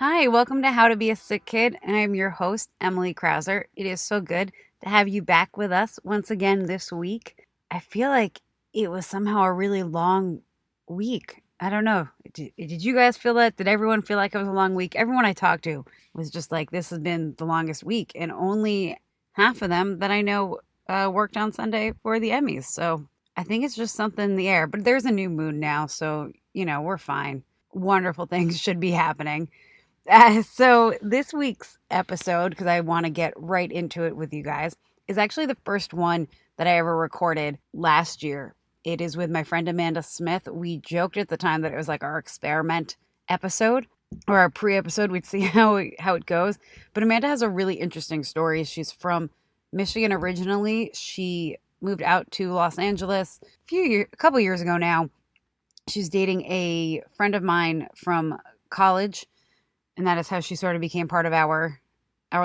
Hi, welcome to How to Be a Sick Kid, and I'm your host, Emily Krauser. It is so good to have you back with us once again this week. I feel like it was somehow a really long week. I don't know. Did you guys feel that? Did everyone feel like it was a long week? Everyone I talked to was just like, this has been the longest week, and only half of them that I know worked on Sunday for the Emmys. So I think it's just something in the air, but there's a new moon now, so, we're fine. Wonderful things should be happening. So this week's episode, because I want to get right into it with you guys, is actually the first one that I ever recorded last year. It is with my friend Amanda Smith. We joked at the time that it was like our experiment episode or our pre-episode. We'd see how it goes. But Amanda has a really interesting story. She's from Michigan originally. She moved out to Los Angeles a couple years ago now. She's dating a friend of mine from college, and that is how she sort of became part of our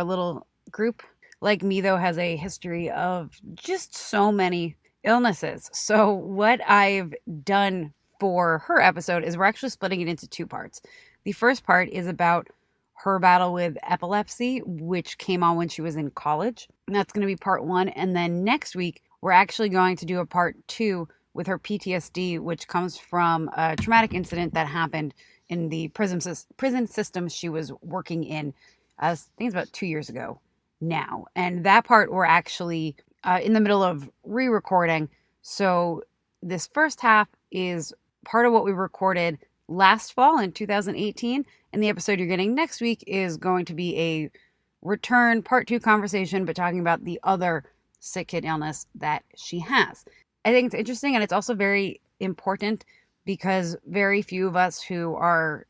little group. Like me, though, has a history of just so many illnesses. So what I've done for her episode is we're actually splitting it into two parts. The first part is about her battle with epilepsy, which came on when she was in college. And that's going to be part one. And then next week, we're actually going to do a part two with her PTSD, which comes from a traumatic incident that happened in the prison system she was working in. I think it's about 2 years ago now. And that part we're actually in the middle of re-recording. So this first half is part of what we recorded last fall in 2018. And the episode you're getting next week is going to be a return part two conversation, but talking about the other sick kid illness that she has. I think it's interesting, and it's also very important because very few of us who are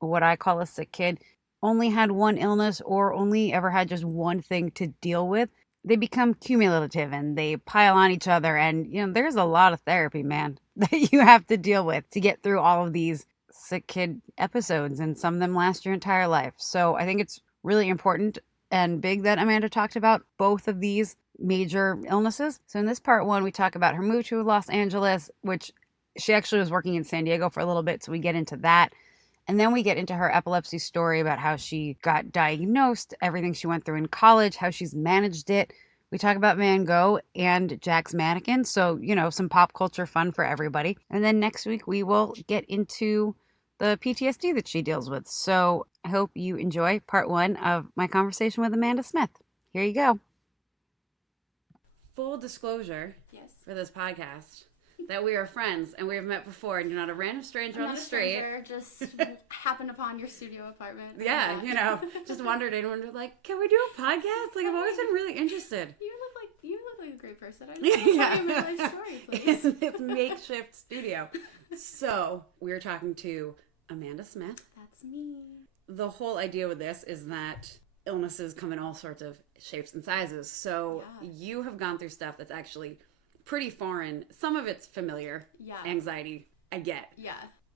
what I call a sick kid only had one illness or only ever had just one thing to deal with. They become cumulative and they pile on each other. And, there's a lot of therapy, man, that you have to deal with to get through all of these sick kid episodes. And some of them last your entire life. So I think it's really important and big that Amanda talked about both of these major illnesses. So in this part one, we talk about her move to Los Angeles, which she actually was working in San Diego for a little bit. So we get into that. And then we get into her epilepsy story about how she got diagnosed, everything she went through in college, how she's managed it. We talk about Van Gogh and Jack's Mannequin. So, some pop culture fun for everybody. And then next week, we will get into the PTSD that she deals with. So I hope you enjoy part one of my conversation with Amanda Smith. Here you go. Full disclosure Yes. for this podcast that we are friends and we have met before, and you're not a random stranger on the street. Just happened upon your studio apartment. Yeah, just wandered in and was like, "Can we do a podcast?" Like, I've always been really interested. You look like a great person. I just tell you my life story, please. It's makeshift studio. So we're talking to Amanda Smith. That's me. The whole idea with this is that illnesses come in all sorts of shapes and sizes. So you have gone through stuff that's actually pretty foreign. Some of it's familiar. Yeah. Anxiety, I get. Yeah.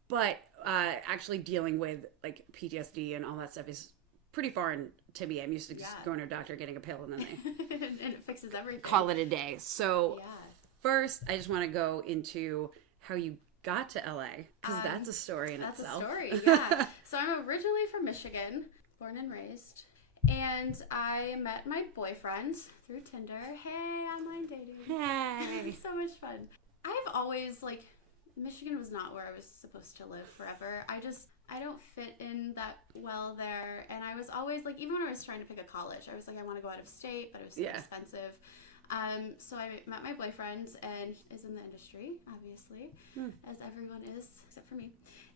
But actually dealing with like PTSD and all that stuff is pretty foreign to me. I'm used to just going to a doctor, getting a pill, and then they and it fixes everything. Call it a day. So first, I just want to go into how you got to LA, because that's a story in itself. That's a story, yeah. So I'm originally from Michigan, born and raised. And I met my boyfriend through Tinder. Hey, online dating. Hey. So much fun. I've always, Michigan was not where I was supposed to live forever. I don't fit in that well there. And I was always, even when I was trying to pick a college, I was like, I want to go out of state, but it was so expensive. So I met my boyfriend, and he is in the industry, obviously, as everyone is, except for me.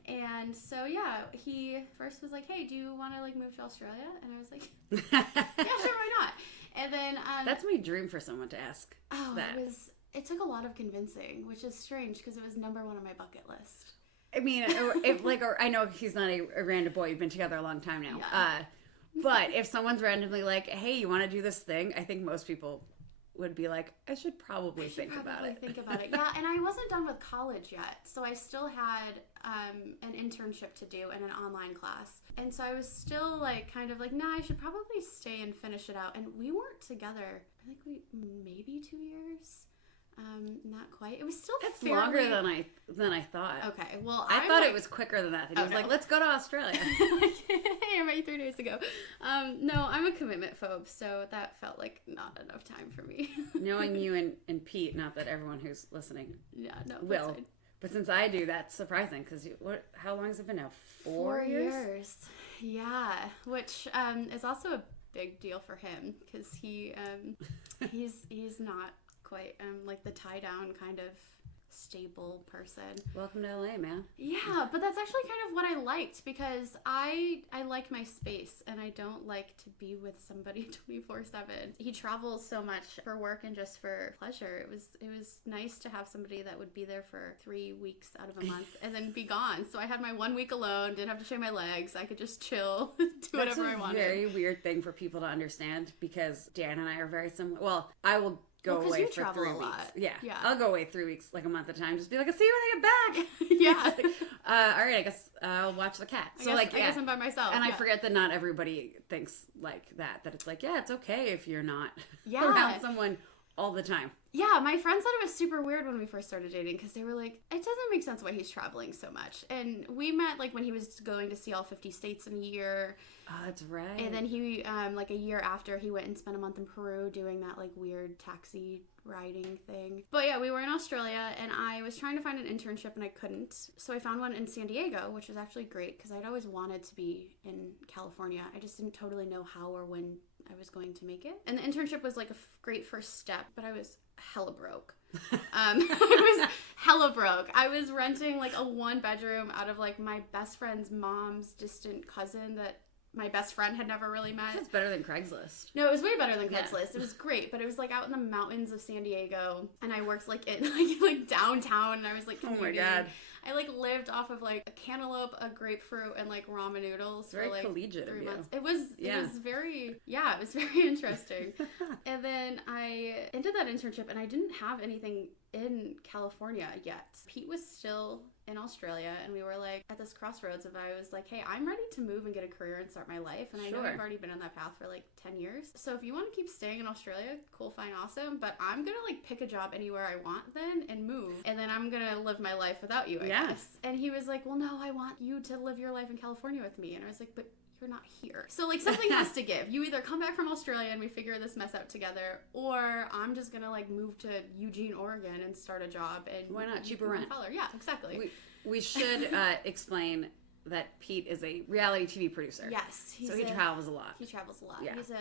And so, he first was like, hey, do you want to, move to Australia? And I was like, yeah, sure, why not? And then... that's my dream for someone to ask that. It took a lot of convincing, which is strange, because it was number one on my bucket list. I mean, I know he's not a random boy. You've been together a long time now. Yeah. But if someone's randomly like, hey, you want to do this thing? I think most people would be like, I should probably think about it. Yeah, and I wasn't done with college yet, so I still had an internship to do and an online class. And so I was still I should probably stay and finish it out. And we weren't together, I think maybe 2 years. Not quite. It was still It's fairly... longer than I thought. Okay, well, I thought it was quicker than that. He was like, let's go to Australia. Hey, I'm ready 3 days ago. No, I'm a commitment phobe, so that felt like not enough time for me. Knowing you and Pete, not that everyone who's listening will. But since I do, that's surprising because how long has it been now? 4 years? Yeah, which is also a big deal for him because he's not quite like the tie down kind of stable person. Welcome to LA, man. Yeah, but that's actually kind of what I liked because I like my space and I don't like to be with somebody 24/7. He travels so much for work and just for pleasure. It was nice to have somebody that would be there for 3 weeks out of a month and then be gone. So I had my 1 week alone, didn't have to shave my legs. I could just chill, do whatever I wanted. That's a very weird thing for people to understand because Dan and I are very similar. Well, I will go away for 3 weeks. Yeah. I'll go away 3 weeks, like a month at a time. Just be like, I'll see you when I get back. Yeah. All right, I guess I'll watch the cat. I guess I'm by myself. And I forget that not everybody thinks like that. That it's like, yeah, it's okay if you're not around someone all the time. Yeah, my friends thought it was super weird when we first started dating because they were like, it doesn't make sense why he's traveling so much. And we met like when he was going to see all 50 states in a year. Oh, that's right. And then he, like a year after, he went and spent a month in Peru doing that like weird taxi riding thing. But yeah, we were in Australia and I was trying to find an internship and I couldn't. So I found one in San Diego, which was actually great because I'd always wanted to be in California. I just didn't totally know how or when I was going to make it. And the internship was like a great first step, but I was hella broke. I was hella broke. I was renting like a 1-bedroom out of like my best friend's mom's distant cousin that my best friend had never really met. It's better than Craigslist. No, it was way better than Craigslist. Yeah. It was great, but it was like out in the mountains of San Diego, and I worked like in like downtown, and I was like commuting. Oh my god. I like lived off of like a cantaloupe, a grapefruit, and like ramen noodles for like collegiate 3 months. It was very interesting. And then I ended that internship, and I didn't have anything in California yet. Pete was still in Australia, and we were like at this crossroads of I was like, hey, I'm ready to move and get a career and start my life, and I know I've already been on that path for like 10 years. So if you want to keep staying in Australia, cool, fine, awesome, but I'm gonna like pick a job anywhere I want then and move, and then I'm gonna live my life without you, I guess. And he was like, well, no, I want you to live your life in California with me. And I was like, but you're not here. So like something has to give. You either come back from Australia and we figure this mess out together, or I'm just gonna like move to Eugene, Oregon and start a job. And why not? Cheaper rent. Yeah, exactly. We should explain that Pete is a reality TV producer. Yes. He travels a lot. He travels a lot. Yeah. He's a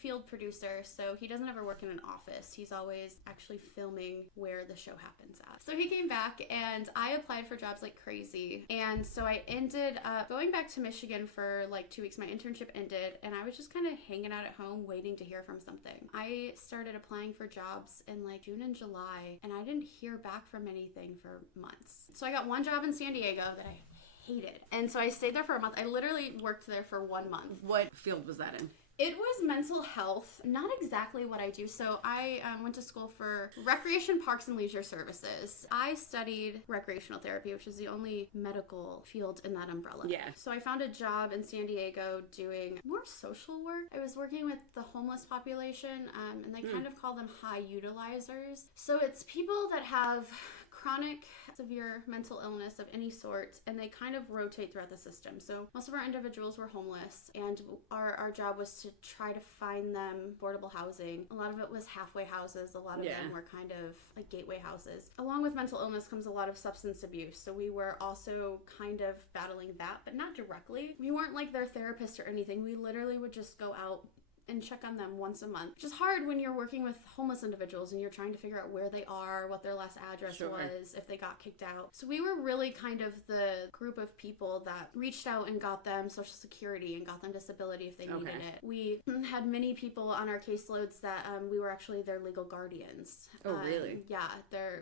field producer, so he doesn't ever work in an office. He's always actually filming where the show happens at. So he came back, and I applied for jobs like crazy. And so I ended up going back to Michigan for like 2 weeks. My internship ended, and I was just kind of hanging out at home waiting to hear from something. I started applying for jobs in like June and July, and I didn't hear back from anything for months. So I got one job in San Diego that I hated. And so I stayed there for a month. I literally worked there for 1 month. What field was that in? It was mental health, not exactly what I do. So I went to school for recreation, parks, and leisure services. I studied recreational therapy, which is the only medical field in that umbrella. Yeah. So I found a job in San Diego doing more social work. I was working with the homeless population, and they kind of call them high utilizers. So it's people that have chronic severe mental illness of any sort, and they kind of rotate throughout the system. So most of our individuals were homeless, and our job was to try to find them affordable housing. A lot of it was halfway houses. A lot of them were kind of like gateway houses. Along with mental illness comes a lot of substance abuse. So we were also kind of battling that, but not directly. We weren't like their therapist or anything. We literally would just go out and check on them once a month, which is hard when you're working with homeless individuals and you're trying to figure out where they are, what their last address was, if they got kicked out. So we were really kind of the group of people that reached out and got them Social Security and got them disability if they needed it. We had many people on our caseloads that we were actually their legal guardians. Oh, really? Yeah,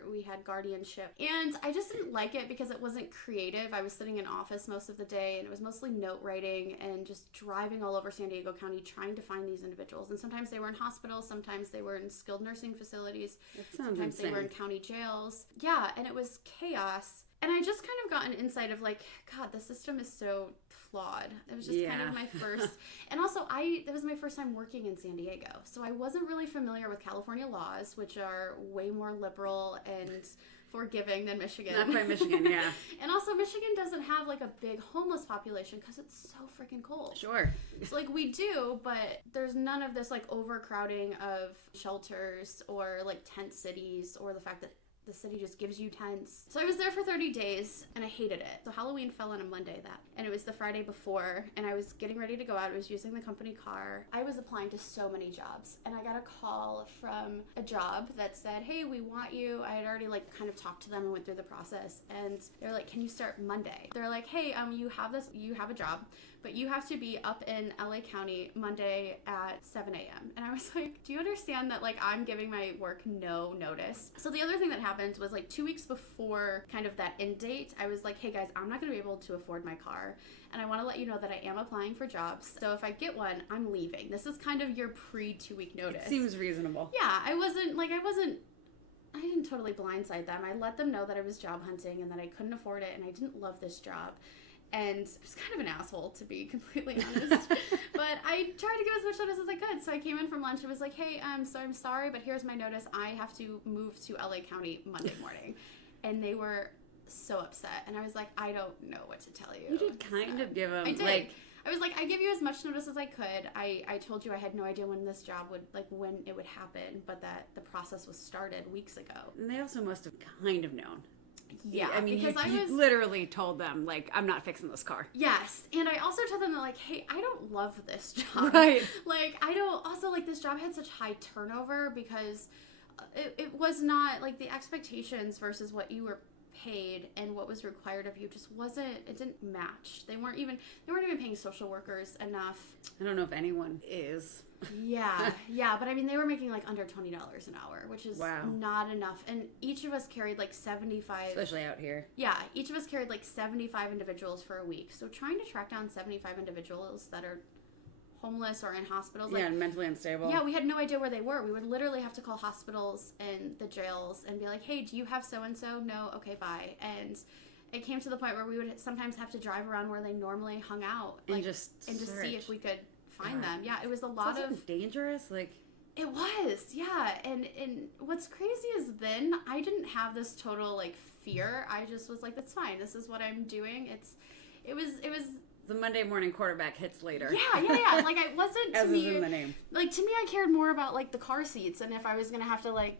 we had guardianship. And I just didn't like it because it wasn't creative. I was sitting in office most of the day, and it was mostly note writing and just driving all over San Diego County trying to find these these individuals. And sometimes they were in hospitals, sometimes they were in skilled nursing facilities, sometimes they were in county jails. Yeah, and it was chaos. And I just kind of got an insight of like, God, the system is so flawed. It was just kind of my first, and also that was my first time working in San Diego. So I wasn't really familiar with California laws, which are way more liberal and forgiving than Michigan. Not quite Michigan, yeah. And also Michigan doesn't have like a big homeless population because it's so freaking cold. Sure. So like we do, but there's none of this like overcrowding of shelters or like tent cities, or the fact that the city just gives you tents. So I was there for 30 days and I hated it. So Halloween fell on a Monday and it was the Friday before, and I was getting ready to go out. I was using the company car. I was applying to so many jobs, and I got a call from a job that said, hey, we want you. I had already like kind of talked to them and went through the process, and they're like, can you start Monday? They're like, hey, you have a job, but you have to be up in LA County Monday at 7 a.m. And I was like, do you understand that like I'm giving my work no notice? So the other thing that happened was like 2 weeks before kind of that end date, I was like, hey guys, I'm not going to be able to afford my car. And I want to let you know that I am applying for jobs. So if I get one, I'm leaving. This is kind of your pre-2-week notice. It seems reasonable. Yeah, I didn't totally blindside them. I let them know that I was job hunting and that I couldn't afford it and I didn't love this job. And I was kind of an asshole, to be completely honest. But I tried to give as much notice as I could. So I came in from lunch and was like, hey, so I'm sorry, but here's my notice. I have to move to LA County Monday morning. And they were so upset. And I was like, I don't know what to tell you. You did kind of give them, I did. I was like, I give you as much notice as I could. I told you I had no idea when this job when it would happen, but that the process was started weeks ago. And they also must have kind of known. Yeah, I mean, because you literally told them, like, I'm not fixing this car. Yes, and I also told them that, like, hey, I don't love this job. Right. Like, I don't, also, like, this job had such high turnover because it was not, like, the expectations versus what you were paid and what was required of you just it didn't match. They weren't even paying social workers enough. I don't know if anyone is. Yeah, but I mean, they were making like under $20 an hour, which is not enough. And each of us carried like 75. Especially out here. Yeah, each of us carried like 75 individuals for a week. So trying to track down 75 individuals that are homeless or in hospitals. Yeah, and mentally unstable. Yeah, we had no idea where they were. We would literally have to call hospitals and the jails and be like, hey, do you have so-and-so? No? Okay, bye. And it came to the point where we would sometimes have to drive around where they normally hung out. And just see if we could find them. Yeah, it was a lot of... dangerous, like... It was, yeah. And what's crazy is then I didn't have this total, like, fear. I just was like, that's fine. This is what I'm doing. It was... The Monday morning quarterback hits later. Yeah. Like, I wasn't, As is in the name. Like, to me, I cared more about, like, the car seats and if I was going to have to, like,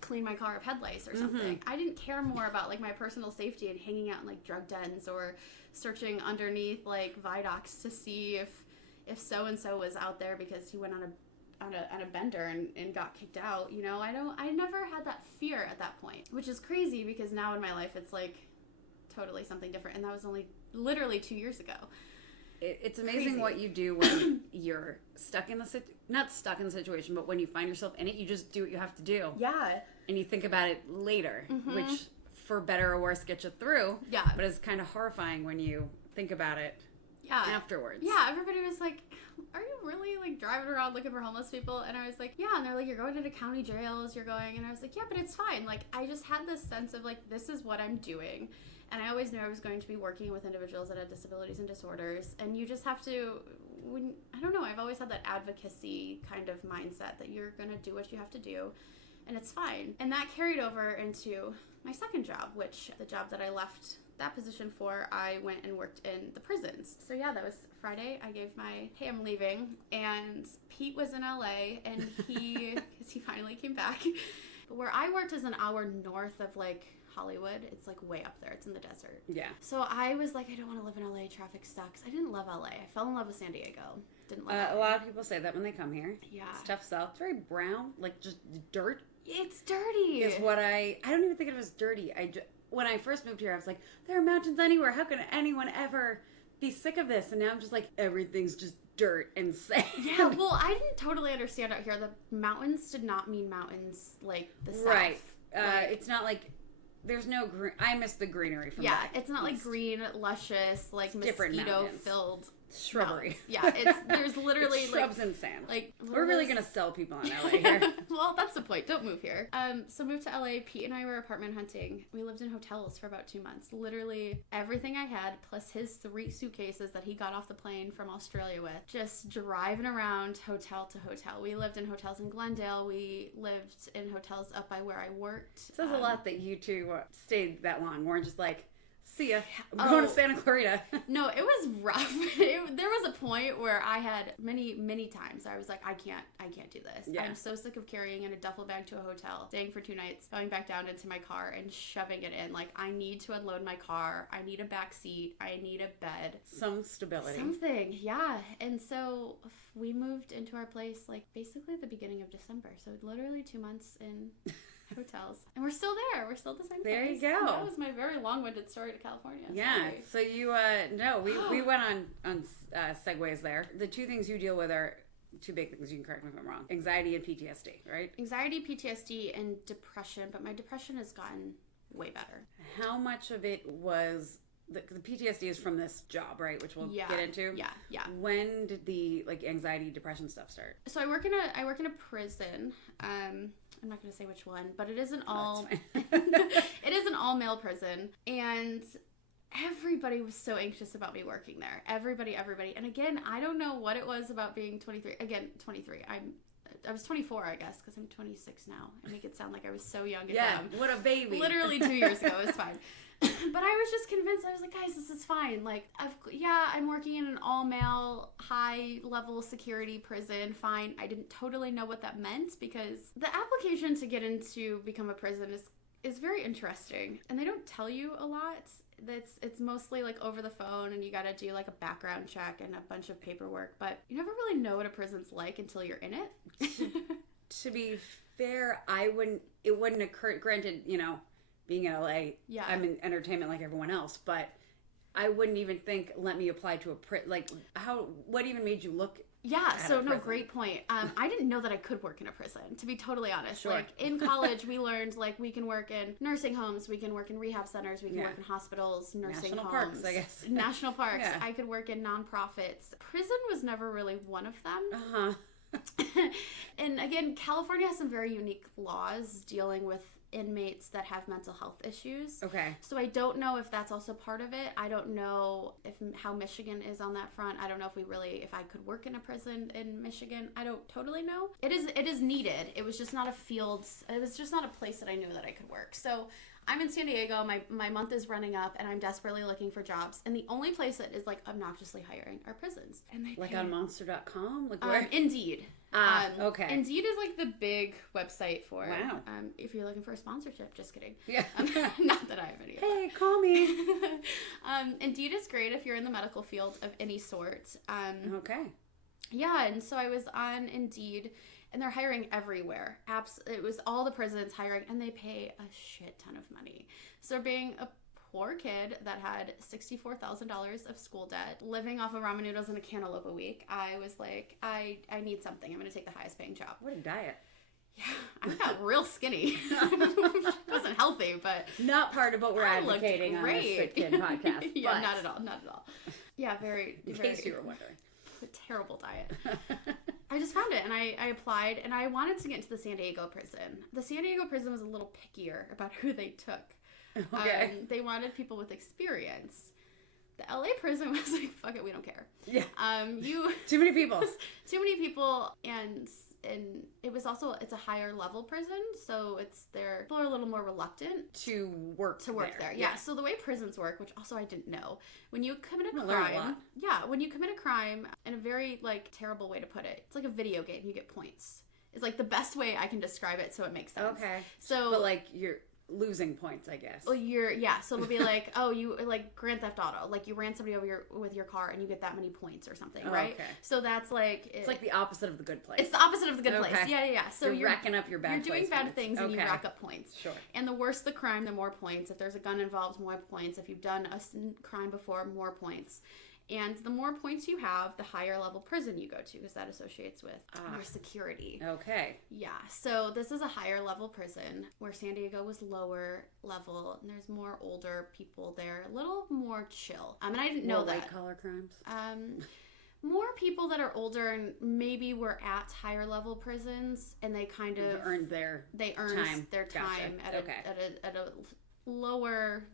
clean my car of head lice or something. I didn't care more about, like, my personal safety and hanging out in, like, drug dens or searching underneath, like, viaducts to see if so-and-so was out there because he went on a bender and got kicked out. You know, I never had that fear at that point, which is crazy because now in my life it's, like, totally something different. And that was only literally 2 years ago. It's amazing what you do when you're stuck in not stuck in the situation, but when you find yourself in it, you just do what you have to do. Yeah. And you think about it later, which for better or worse gets you through. Yeah. But it's kind of horrifying when you think about it afterwards. Yeah, everybody was like, are you really like driving around looking for homeless people? And I was like, yeah. And they're like, you're going into county jails, and I was like, yeah, but it's fine. Like, I just had this sense of like, this is what I'm doing. And I always knew I was going to be working with individuals that had disabilities and disorders. And you just have to, I don't know, I've always had that advocacy kind of mindset that you're going to do what you have to do. And it's fine. And that carried over into my second job, which the job that I left that position for, I went and worked in the prisons. So yeah, that was Friday. I gave my, hey, I'm leaving. And Pete was in LA and because he finally came back. But where I worked is an hour north of like Hollywood. It's like way up there. It's in the desert. Yeah. So I was like, I don't want to live in LA. Traffic sucks. I didn't love LA. I fell in love with San Diego. Didn't love LA. A lot of people say that when they come here. Yeah. It's tough south. It's very brown, like just dirt. It's dirty. Is what I don't even think it was dirty. When I first moved here, I was like, there are mountains anywhere. How can anyone ever be sick of this? And now I'm just like, everything's just dirt and sand. Yeah, well, I didn't totally understand out here. The mountains did not mean mountains like the south. Right. It's not like there's no green. I miss the greenery from back it's not like green, luscious, like mosquito-filled shrubbery. Yeah, there's literally it's shrubs and sand. Like we're really gonna sell people in LA here. Well, that's the point. Don't move here. So moved to LA. Pete and I were apartment hunting. We lived in hotels for about 2 months. Literally everything I had, plus his 3 suitcases that he got off the plane from Australia with. Just driving around hotel to hotel. We lived in hotels in Glendale. We lived in hotels up by where I worked. It says a lot that you two stayed that long. We're just like, see ya. I'm going to Santa Clarita. No, it was rough. There was a point where I had many times I was like, I can't do this. Yeah. I'm so sick of carrying in a duffel bag to a hotel, staying for 2 nights, going back down into my car and shoving it in. Like, I need to unload my car. I need a back seat. I need a bed. Some stability. Something, yeah. And so we moved into our place like basically the beginning of December. So literally 2 months in hotels, and we're still there. We're still at the same place. There you go. That was my very long-winded story to California. Yeah. Sorry. So you we went on segues there. The 2 things you deal with are 2 big things. You can correct me if I'm wrong. Anxiety and PTSD, right? Anxiety, PTSD, and depression. But my depression has gotten way better. How much of it was the PTSD is from this job, right? Which we'll get into. Yeah. When did the anxiety, depression stuff start? So I work in a prison. I'm not going to say which one, but it is an all it is an all male prison, and everybody was so anxious about me working there. Everybody. And again, I don't know what it was about being 23. Again, 23. I was 24, I guess, because I'm 26 now. I make it sound like I was so young and dumb. What a baby. Literally 2 years ago. It was fine. But I was just convinced. I was like, guys, this is fine. Like, I'm working in an all-male, high-level security prison. Fine. I didn't totally know what that meant, because the application to get into become a prison is very interesting. And they don't tell you a lot. It's mostly like over the phone, and you got to do like a background check and a bunch of paperwork. But you never really know what a prison's like until you're in it. To be fair, it wouldn't occur, granted, being in LA, I'm in entertainment like everyone else, but I wouldn't even think, let me apply to what even made you look great point. I didn't know that I could work in a prison, to be totally honest. Sure. Like, in college, we learned, like, we can work in nursing homes, we can work in rehab centers, we can work in hospitals, nursing National homes. parks, I guess. National parks. Yeah. I could work in nonprofits. Prison was never really one of them. Uh-huh. And again, California has some very unique laws dealing with inmates that have mental health issues. Okay. So I don't know if that's also part of it. I don't know how Michigan is on that front. I don't know if I could work in a prison in Michigan. I don't totally know. It is needed. It was just not a field. It was just not a place that I knew that I could work. So I'm in San Diego. My month is running up, and I'm desperately looking for jobs. And the only place that is like obnoxiously hiring are prisons. And they like on Monster.com? Like where? Indeed. Okay. Indeed is like the big website for if you're looking for a sponsorship. Just kidding. Yeah. Not that I have any. Hey, call me. Indeed is great if you're in the medical field of any sort. Okay. Yeah, and so I was on Indeed, and they're hiring everywhere. It was all the prisons hiring, and they pay a shit ton of money. So being a poor kid that had $64,000 of school debt, living off of ramen noodles and a cantaloupe a week, I was like, I need something. I'm going to take the highest paying job. What a diet. Yeah, I got real skinny. It wasn't healthy, but... Not part of what we're advocating on this Sick Kid podcast. Yeah, but... not at all. Yeah, In case you were wondering. A terrible diet. I just found it, and I applied, and I wanted to get into the San Diego prison. The San Diego prison was a little pickier about who they took. Okay. They wanted people with experience. The LA prison was like, fuck it, we don't care. Yeah. Too many people. Too many people, and it was also, it's a higher level prison, so people are a little more reluctant to work there. Yeah. So the way prisons work, which also I didn't know, when you commit a crime, in a very like terrible way to put it, it's like a video game. You get points. It's like the best way I can describe it, so it makes sense. Okay. So, but like you're losing points, I guess. Well, so it'll be like, oh, you like Grand Theft Auto, like you ran somebody over with your car and you get that many points or something, right? Okay. So that's like it's like the opposite of the Good Place. It's the opposite of the Good Place. Yeah. So you're racking up your bad. You're doing bad things and you rack up points. Sure. And the worse the crime, the more points. If there's a gun involved, more points. If you've done a crime before, more points. And the more points you have, the higher level prison you go to, because that associates with more security. Okay. Yeah. So this is a higher level prison, where San Diego was lower level, and there's more older people there, a little more chill. And I didn't know that. White collar crimes. people that are older and maybe were at higher level prisons, and they kind of earned their time. At a lower,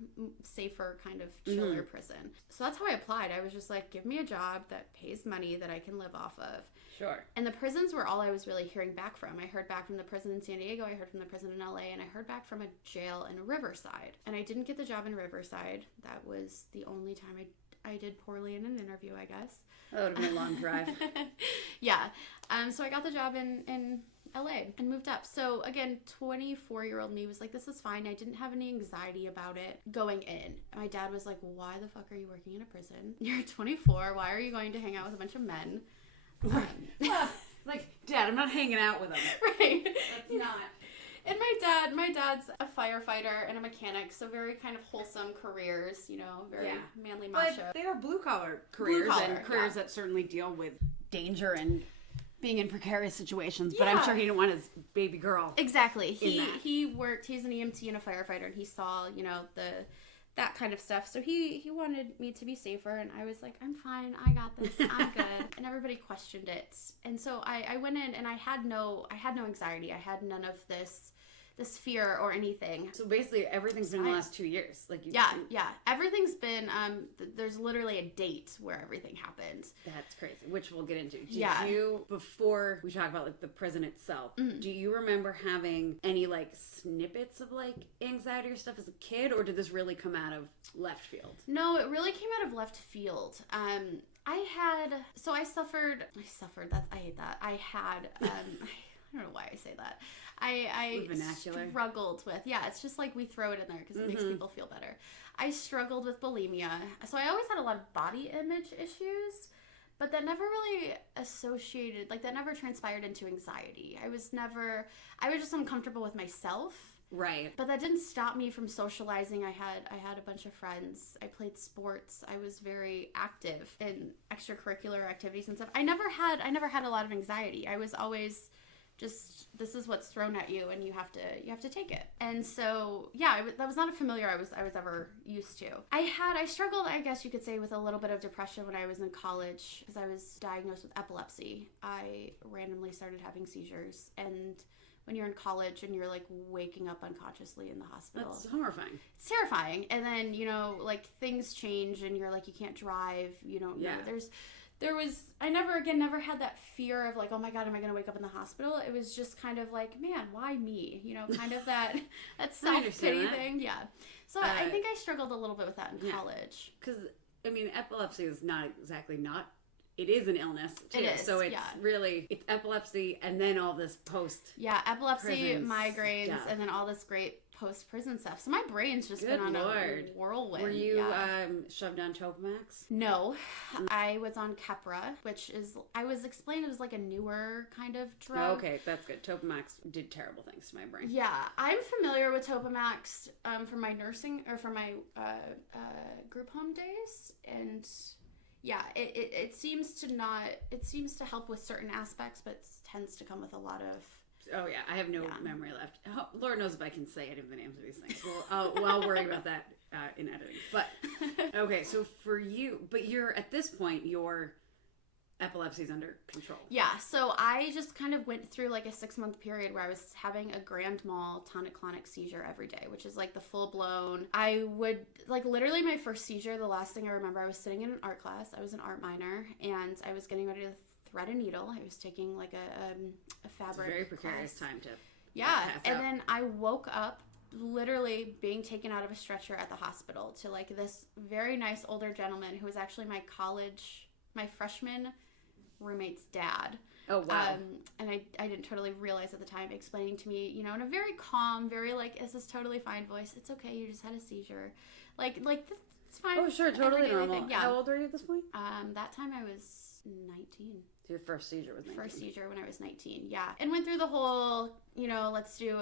safer, kind of chiller prison. So that's how I applied. I was just like, give me a job that pays money that I can live off of. Sure. And the prisons were all I was really hearing back from. I heard back from the prison in San Diego, I heard from the prison in LA, and I heard back from a jail in Riverside. And I didn't get the job in Riverside. That was the only time I did poorly in an interview, I guess. That would have been a long drive. Yeah. So I got the job in LA and moved up. So again, 24-year-old me was like, this is fine. I didn't have any anxiety about it going in. My dad was like, why the fuck are you working in a prison? You're 24. Why are you going to hang out with a bunch of men? Like, Dad, I'm not hanging out with them. Right. That's not. And my dad's a firefighter and a mechanic, so very kind of wholesome careers, very manly macho. But they are blue-collar careers and careers that certainly deal with danger and being in precarious situations, but I'm sure he didn't want his baby girl. Exactly. He worked, he's an EMT and a firefighter, and he saw, that kind of stuff. So he wanted me to be safer, and I was like, I'm fine, I got this, I'm good. And everybody questioned it. And so I went in, and I had no anxiety. I had none of this fear or anything. So basically everything's been in the last 2 years. Yeah. Everything's been, there's literally a date where everything happened. That's crazy, which we'll get into. Did you, before we talk about the prison itself, do you remember having any snippets of anxiety or stuff as a kid, or did this really come out of left field? No, it really came out of left field. I hate that. I don't know why I say that. I struggled with, it's just we throw it in there because it makes people feel better. I struggled with bulimia. So I always had a lot of body image issues, but that never really that never transpired into anxiety. I was just uncomfortable with myself. Right. But that didn't stop me from socializing. I had a bunch of friends. I played sports. I was very active in extracurricular activities and stuff. I never had a lot of anxiety. I was always just, this is what's thrown at you, and you have to take it. And so that was not a familiar I was ever used to. I struggled, I guess you could say, with a little bit of depression when I was in college because I was diagnosed with epilepsy. I randomly started having seizures, and when you're in college and you're waking up unconsciously in the hospital, that's horrifying. It's terrifying. And then things change, and you're you can't drive, you don't know. I never had that fear of oh my God, am I going to wake up in the hospital? It was just kind of man, why me? Kind of that self-pity thing. Yeah. So I think I struggled a little bit with that in college. Because, epilepsy is it is an illness too. It is, so it's really, it's epilepsy and then all this epilepsy, migraines, and then all this great post-prison stuff. So my brain's just been on a whirlwind. Were you shoved on Topamax? No. I was on Keppra, which is, I was explained it was a newer kind of drug. Oh, okay, that's good. Topamax did terrible things to my brain. Yeah, I'm familiar with Topamax from my nursing, or from my group home days, and it seems to help with certain aspects, but tends to come with a lot of... Oh yeah, I have no memory left. Oh, Lord knows if I can say any of the names of these things. I'll worry about that in editing. But okay, so for you, you're at this point, your epilepsy's under control. Yeah, so I just kind of went through a 6-month period where I was having a grand mal tonic-clonic seizure every day, which is the full-blown. I would literally my first seizure. The last thing I remember, I was sitting in an art class. I was an art minor, and I was getting ready to thread a needle. I was taking a fabric. It's a very precarious class. time to and then I woke up literally being taken out of a stretcher at the hospital to this very nice older gentleman who was actually my freshman roommate's dad. Oh wow. And I didn't totally realize at the time, explaining to me, in a very calm, very is this totally fine voice, it's okay, you just had a seizure, it's fine. Oh sure, totally normal. Yeah. How old were you at this point? That time I was 19. Your first seizure was 19. First seizure when I was 19, yeah. And went through the whole, let's do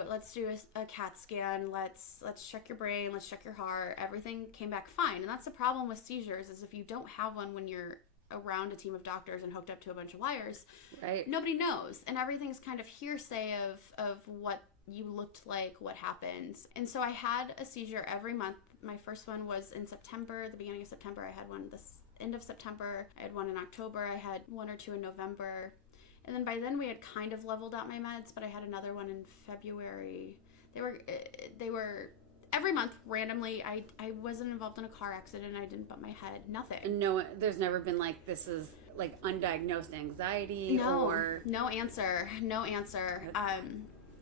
a CAT scan, let's check your brain, let's check your heart. Everything came back fine. And that's the problem with seizures, is if you don't have one when you're around a team of doctors and hooked up to a bunch of wires, right? Nobody Nobody knows. And everything's kind of hearsay of what you looked like, what happened. And so I had a seizure every month. My first one was in September, the beginning of September. I had one end of September. I had one in October. I had 1 or 2 in November. And then by then we had kind of leveled out my meds, but I had another one in February. They were every month randomly. I wasn't involved in a car accident. I didn't bump my head. Nothing. And no, there's never been like, this is like undiagnosed anxiety or... No answer.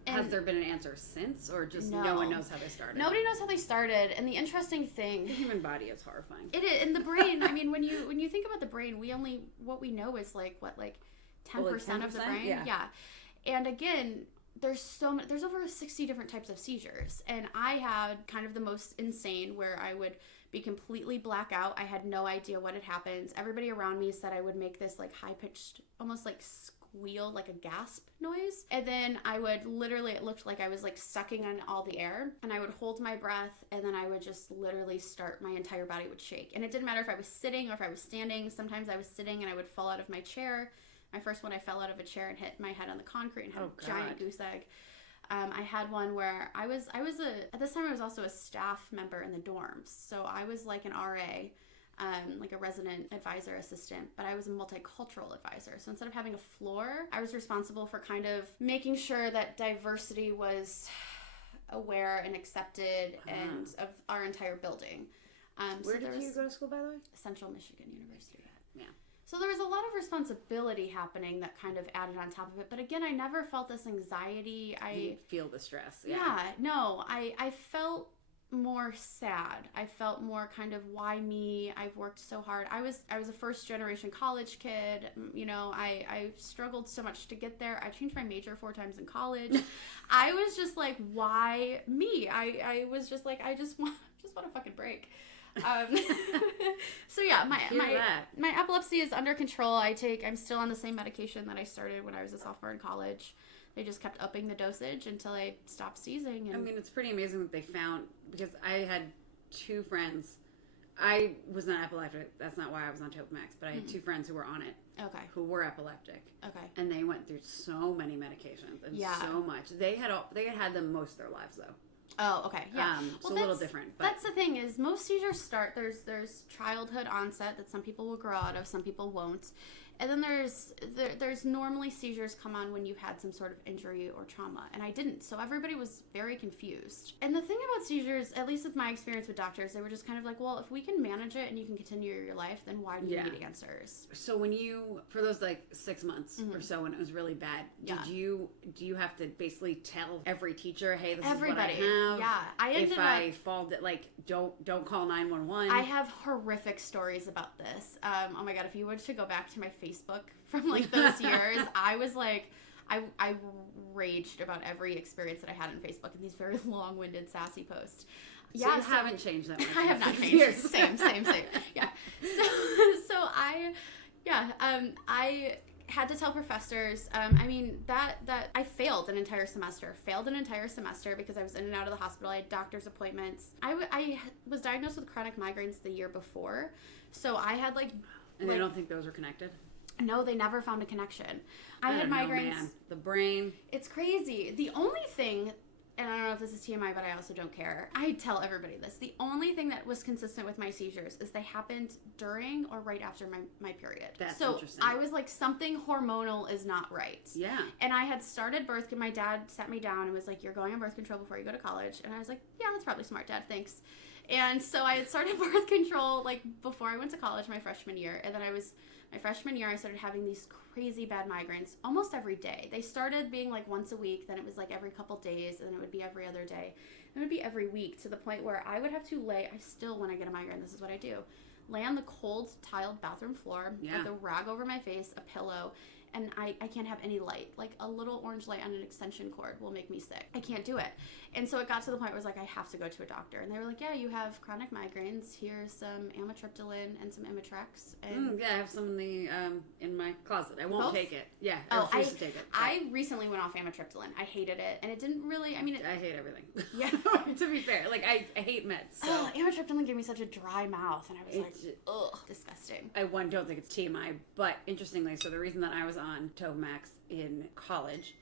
Has there been an answer since, or just no one knows how they started? Nobody knows how they started. And the interesting thing, the human body is horrifying. It is, and the brain. I mean, when you think about the brain, what we know is like 10% of the brain. Yeah. And again, there's over 60 different types of seizures, and I had kind of the most insane where I would be completely black out. I had no idea what had happened. Everybody around me said I would make this like high pitched, almost like squeal, like a gasp noise. And then I would literally, it looked like I was like sucking on all the air, and I would hold my breath, and then I would just literally my entire body would shake. And it didn't matter if I was sitting or if I was standing. Sometimes I was sitting and I would fall out of my chair. My first one, I fell out of a chair and hit my head on the concrete and had a giant goose egg. I had one where at this time I was also a staff member in the dorms. So I was like an RA, like a resident advisor assistant, but I was a multicultural advisor. So instead of having a floor, I was responsible for kind of making sure that diversity was aware and accepted and of our entire building. Where did you go to school, by the way? Central Michigan University. Yeah. So there was a lot of responsibility happening that kind of added on top of it. But again, I never felt this anxiety. I didn't feel the stress. Yeah, no. I felt more sad. I felt more kind of, why me? I've worked so hard. I was a first generation college kid. You know, I struggled so much to get there. I changed my major 4 times in college. I was just like, why me? I was just like, I just want a fucking break. So yeah, my epilepsy is under control. I'm still on the same medication that I started when I was a sophomore in college. They just kept upping the dosage until I stopped seizing. And I mean, it's pretty amazing that they found, because I had 2 friends. I was not epileptic. That's not why I was on Topamax, but I had 2 friends who were on it. Okay. Who were epileptic. Okay. And they went through so many medications and so much. They had them most of their lives though. Oh, okay. Yeah. It's a little different. But that's the thing is, most seizures start, there's childhood onset that some people will grow out of, some people won't. And then there's normally seizures come on when you've had some sort of injury or trauma, and I didn't. So everybody was very confused. And the thing about seizures, at least with my experience with doctors, they were just kind of like, well, if we can manage it and you can continue your life, then why do you need answers? So when for those like 6 months or so when it was really bad, do you have to basically tell every teacher, hey, this is what I have? Yeah. I fall, like, don't call 911. I have horrific stories about this. Oh my God, if you were to go back to my Facebook from like those years, I was like, I raged about every experience that I had on Facebook in these very long-winded, sassy posts. So you haven't changed that much. I have not changed. Same. Yeah. So I had to tell professors. I mean, that I failed an entire semester because I was in and out of the hospital. I had doctor's appointments. I was diagnosed with chronic migraines the year before, so I had like. And they don't think those were connected? No, they never found a connection. I had migraines. Man. The brain. It's crazy. The only thing, and I don't know if this is TMI, but I also don't care. I tell everybody this. The only thing that was consistent with my seizures is they happened during or right after my period. That's so interesting. I was like, something hormonal is not right. Yeah. And I had started birth. My dad sat me down and was like, you're going on birth control before you go to college. And I was like, yeah, that's probably smart, Dad. Thanks. And so I had started birth control like before I went to college my freshman year. And then my freshman year, I started having these crazy bad migraines almost every day. They started being like once a week, then it was like every couple days, and then it would be every other day. And it would be every week, to the point where I would have to when I get a migraine, this is what I do. Lay on the cold tiled bathroom floor with a rag over my face, a pillow, and I can't have any light. Like a little orange light on an extension cord will make me sick. I can't do it. And so it got to the point where it was like, I have to go to a doctor. And they were like, yeah, you have chronic migraines. Here's some amitriptyline and some Imitrex. And I have some in my closet. I won't take it. Yeah, I refuse to take it. I recently went off amitriptyline. I hated it. And it didn't really, I hate everything. Yeah. To be fair. Like, I hate meds. So. Amitriptyline gave me such a dry mouth. And I was like, ugh, disgusting. I don't think it's TMI. But interestingly, so the reason that I was on Topamax in college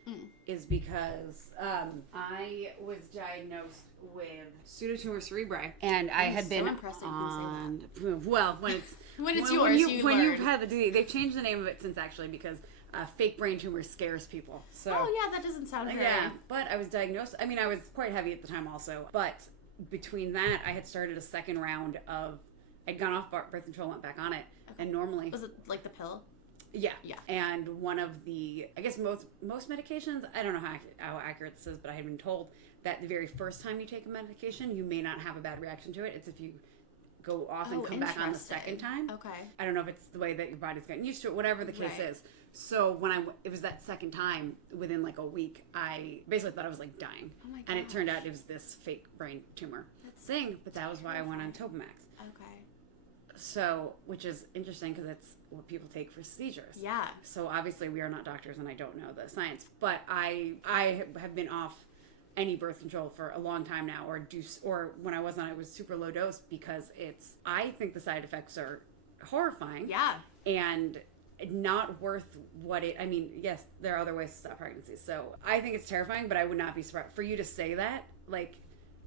is because I was diagnosed with pseudotumor cerebri, and I had been impressive you can say that. Well, when it's When it's yours, when you've had the disease. They've changed the name of it since actually because fake brain tumor scares people. So that doesn't sound very... Yeah, but I was diagnosed. I mean, I was quite heavy at the time also. But between that, I had started a second round of... I'd gone off birth control, went back on it. Okay. And normally... Was it like the pill? Yeah. And one of the... I guess most medications, I don't know how accurate this is, but I had been told that the very first time you take a medication, you may not have a bad reaction to it. It's if you go off and come back on the second time. Okay. I don't know if it's the way that your body's gotten used to it, whatever the case is. So when it was that second time, within like a week, I basically thought I was like dying. Oh my gosh. And it turned out it was this fake brain tumor thing, but that was why I went on Topamax. Okay. So, which is interesting because it's what people take for seizures. Yeah. So obviously we are not doctors and I don't know the science, but I have been off any birth control for a long time now, or when I was on it was super low dose because I think the side effects are horrifying. Yeah. And not worth what it... I mean, yes, there are other ways to stop pregnancy. So I think it's terrifying, but I would not be surprised. For you to say that, like,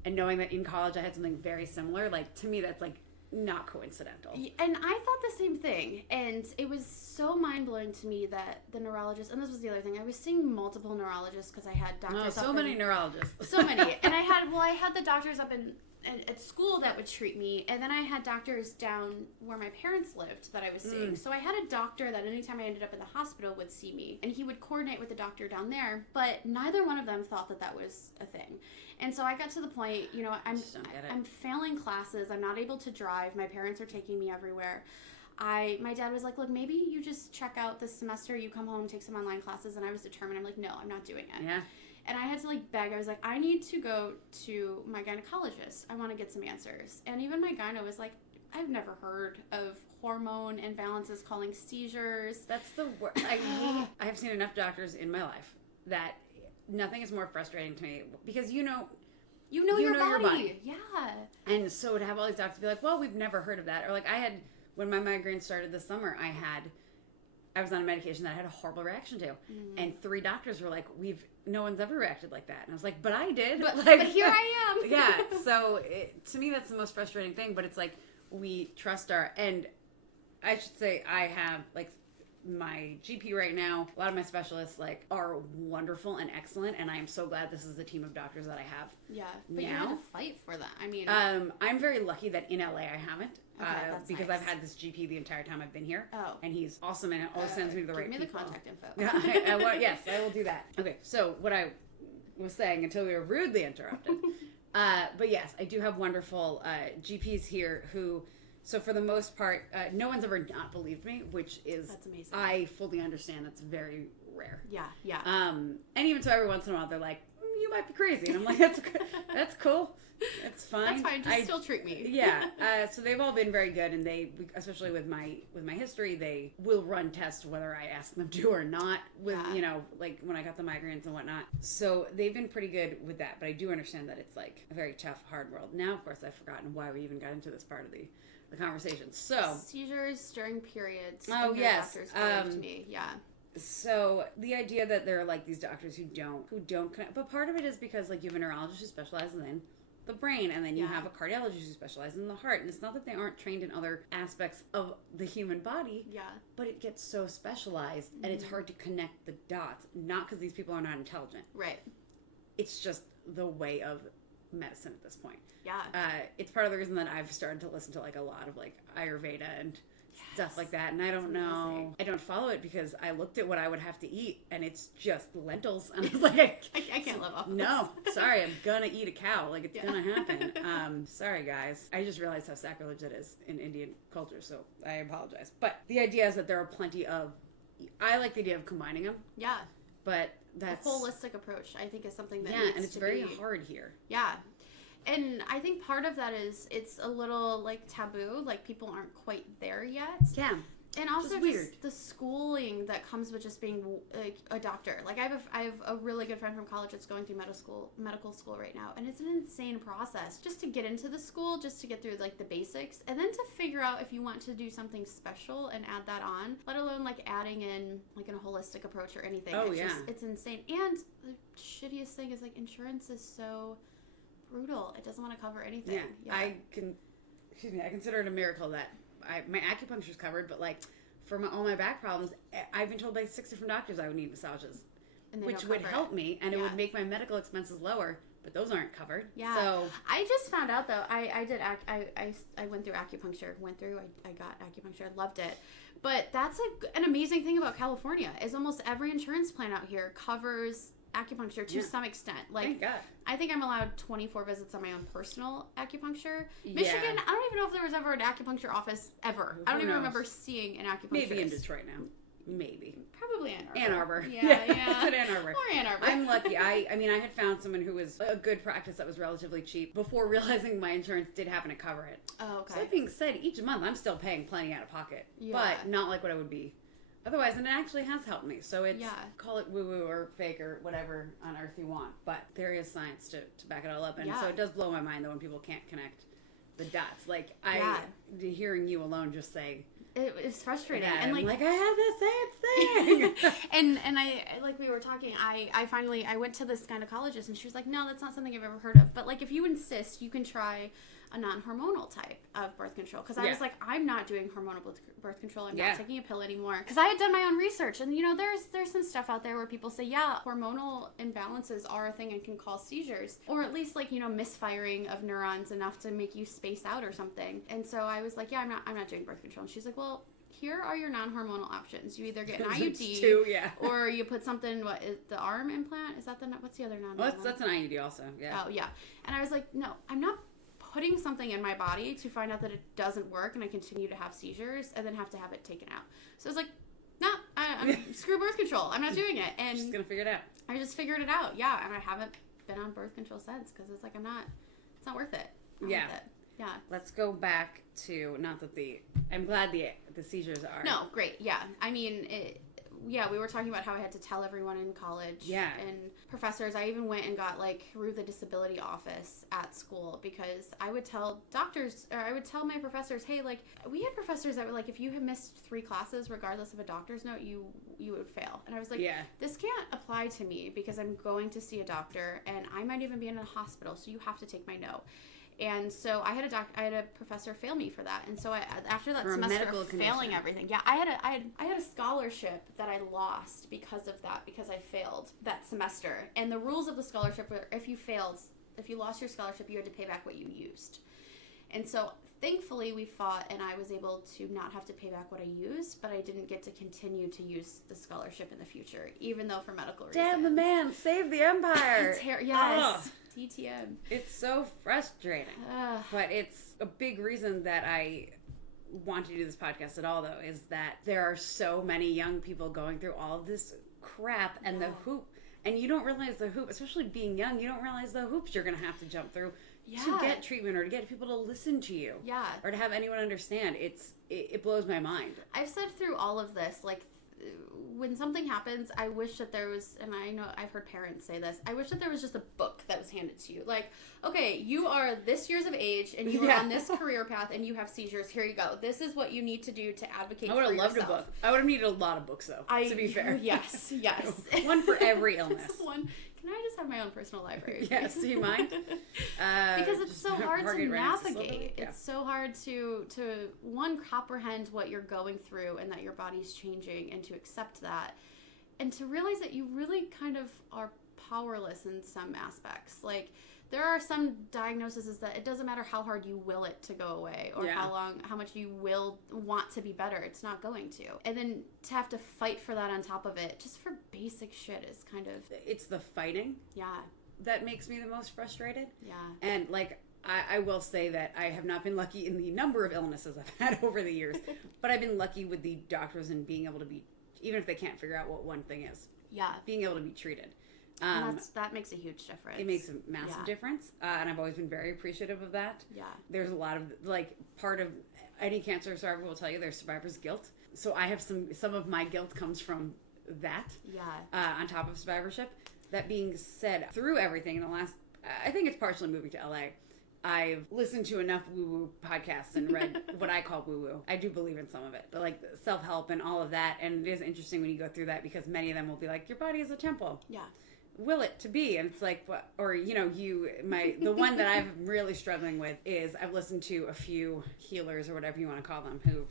and knowing that in college I had something very similar, like, to me that's, like, not coincidental. And I thought the same thing. And it was so mind-blowing to me that the neurologist... And this was the other thing. I was seeing multiple neurologists because I had doctors so many neurologists. So many. And I had the doctors up at school that would treat me, and then I had doctors down where my parents lived that I was seeing. So I had a doctor that anytime I ended up in the hospital would see me, and he would coordinate with the doctor down there, but neither one of them thought that was a thing. And so I got to the point, I'm failing classes, I'm not able to drive, my parents are taking me everywhere. My dad was like, look, maybe you just check out this semester, you come home, take some online classes, and I was determined. I'm like, no, I'm not doing it. Yeah. And I had to beg. I was like, I need to go to my gynecologist. I want to get some answers. And even my gyno was like, I've never heard of hormone imbalances calling seizures. That's the worst. I have seen enough doctors in my life that nothing is more frustrating to me because you know your body. Yeah. And so to have all these doctors be like, well, we've never heard of that. Or when my migraine started this summer, I was on a medication that I had a horrible reaction to. And 3 doctors were like, no one's ever reacted like that. And I was like, but I did. But here I am. Yeah. So to me, that's the most frustrating thing. But it's like, we trust and I should say I have my GP right now, a lot of my specialists are wonderful and excellent. And I am so glad this is the team of doctors that I have. Yeah. But you had to fight for that. I mean, I'm very lucky that in LA I haven't. Because nice. I've had this GP the entire time I've been here. Oh. And he's awesome and always sends me to the right people. Give me the contact info. Yes, I will do that. Okay, so what I was saying until we were rudely interrupted. But yes, I do have wonderful GPs here who, so for the most part, no one's ever not believed me, which is... That's amazing. I fully understand that's very rare. Yeah. And even so every once in a while they're like, you might be crazy. And I'm like, that's cool. It's fine. That's fine. Just still treat me. Yeah. So they've all been very good, and they, especially with my history, they will run tests whether I ask them to or not. With when I got the migraines and whatnot. So they've been pretty good with that. But I do understand that it's a very tough, hard world. Now, of course, I've forgotten why we even got into this part of the conversation. So seizures during periods. Oh yes. Doctors believed me. Yeah. So the idea that there are these doctors who don't connect, but part of it is because you have a neurologist who specializes in the brain, and then you have a cardiologist who specializes in the heart, and it's not that they aren't trained in other aspects of the human body, but it gets so specialized and it's hard to connect the dots, not because these people are not intelligent, right? It's just the way of medicine at this point. It's part of the reason that I've started to listen to a lot of Ayurveda and stuff like that, and I don't know. Amazing. I don't follow it because I looked at what I would have to eat, and it's just lentils, and I was like, I can't live off of no, sorry, I'm gonna eat a cow. It's gonna happen. Sorry, guys. I just realized how sacrilege it is in Indian culture, so I apologize. But the idea is that there are plenty of. I like the idea of combining them. Yeah. But that's a holistic approach. I think is something that and it's very hard here. Yeah. And I think part of that is it's a little taboo, people aren't quite there yet. Yeah. And also just the schooling that comes with just being a doctor. I have a really good friend from college that's going through medical school right now, and it's an insane process just to get into the school, just to get through the basics, and then to figure out if you want to do something special and add that on, let alone adding in a holistic approach or anything. It's insane. And the shittiest thing is insurance is so brutal. It doesn't want to cover anything. I consider it a miracle that my acupuncture's covered, but like for all my back problems, I've been told by 6 different doctors I would need massages, which would help me, and it would make my medical expenses lower. But those aren't covered. Yeah. So I just found out though. I went through acupuncture. I got acupuncture. I loved it. But that's an amazing thing about California is almost every insurance plan out here covers acupuncture to some extent. Like, thank God. I think I'm allowed 24 visits on my own personal acupuncture. Michigan, I don't even know if there was ever an acupuncture office ever. I don't even remember seeing an acupuncturist. Maybe in Detroit now. Maybe. Probably Ann Arbor. Ann Arbor. Yeah. It's at Ann Arbor. Or Ann Arbor. I'm lucky. I mean, I had found someone who was a good practice that was relatively cheap before realizing my insurance did happen to cover it. Oh, okay. So that being said, each month I'm still paying plenty out of pocket. But not like what I would be otherwise, and it actually has helped me. So it's, call it woo-woo or fake or whatever on earth you want. But there is science to back it all up. And so it does blow my mind, though, when people can't connect the dots. Like, hearing you alone just say... It's frustrating. Yeah, and like I had the same thing. and I, like we were talking, I finally went to this gynecologist and she was like, no, that's not something I've ever heard of. But like, if you insist, you can try a non-hormonal type of birth control. Because I was like, I'm not doing hormonal birth control. I'm not taking a pill anymore. Because I had done my own research. And, you know, there's some stuff out there where people say, hormonal imbalances are a thing and can cause seizures. Or at least, like, you know, misfiring of neurons enough to make you space out or something. And so I was like, I'm not doing birth control. And she's like, well, here are your non-hormonal options. You either get an IUD or you put something, what is the arm implant? Is that what's the other non-hormonal? Well, that's an IUD also, yeah. Oh, yeah. And I was like, no, I'm not putting something in my body to find out that it doesn't work and I continue to have seizures and then have to have it taken out. So I was like, no, I'm screw birth control. I'm not doing it. And just gonna figure it out. I just figured it out. Yeah, and I haven't been on birth control since because it's like it's not worth it. Worth it. Yeah. Let's go back to I'm glad the seizures are. No, great. Yeah. I mean, we were talking about how I had to tell everyone in college. Yeah. And professors, I even went and got like through the disability office at school because I would tell doctors, or I would tell my professors, hey, like we had professors that were like, if you had missed 3 classes, regardless of a doctor's note, you would fail. And I was like, this can't apply to me because I'm going to see a doctor and I might even be in a hospital. So you have to take my note. And so I had a professor fail me for that. And so after that semester of failing everything, I had a scholarship that I lost because of that, because I failed that semester. And the rules of the scholarship were if you lost your scholarship, you had to pay back what you used. And so thankfully we fought and I was able to not have to pay back what I used, but I didn't get to continue to use the scholarship in the future, even though for medical reasons. Damn the man, save the empire. Yes. TTM. It's so frustrating. But it's a big reason that I want to do this podcast at all, though, is that there are so many young people going through all of this crap and the hoop. And you don't realize the hoop, especially being young, you don't realize the hoops you're going to have to jump through to get treatment or to get people to listen to you. Yeah. Or to have anyone understand. It blows my mind. I've said through all of this, like, when something happens, I wish that there was, and I know I've heard parents say this, I wish that there was just a book that was handed to you. Like, okay, you are this years of age, and you are on this career path, and you have seizures. Here you go. This is what you need to do to advocate for yourself. I would have loved a book. I would have needed a lot of books, though, to be fair. Yes. One for every illness. Can I just have my own personal library? Yes, do you mind? Because it's so hard to navigate. It's so hard to one, comprehend what you're going through and that your body's changing and to accept that. And to realize that you really kind of are powerless in some aspects. Like, there are some diagnoses that it doesn't matter how hard you will it to go away or how much you will want to be better. It's not going to. And then to have to fight for that on top of it, just for basic shit is kind of... It's the fighting. Yeah. That makes me the most frustrated. Yeah. And, like, I will say that I have not been lucky in the number of illnesses I've had over the years, but I've been lucky with the doctors and being able to be, even if they can't figure out what one thing is, being able to be treated. That makes a huge difference. It makes a massive difference, and I've always been very appreciative of that. Yeah. There's a lot of, like, part of any cancer survivor will tell you there's survivor's guilt. So I have some of my guilt comes from that. Yeah. On top of survivorship. That being said, through everything in the last, I think it's partially moving to LA, I've listened to enough woo-woo podcasts and read what I call woo-woo. I do believe in some of it, but like self-help and all of that. And it is interesting when you go through that because many of them will be like, your body is a temple. Yeah. will it to be? And it's like, what, or, the one that I'm really struggling with is I've listened to a few healers or whatever you want to call them who've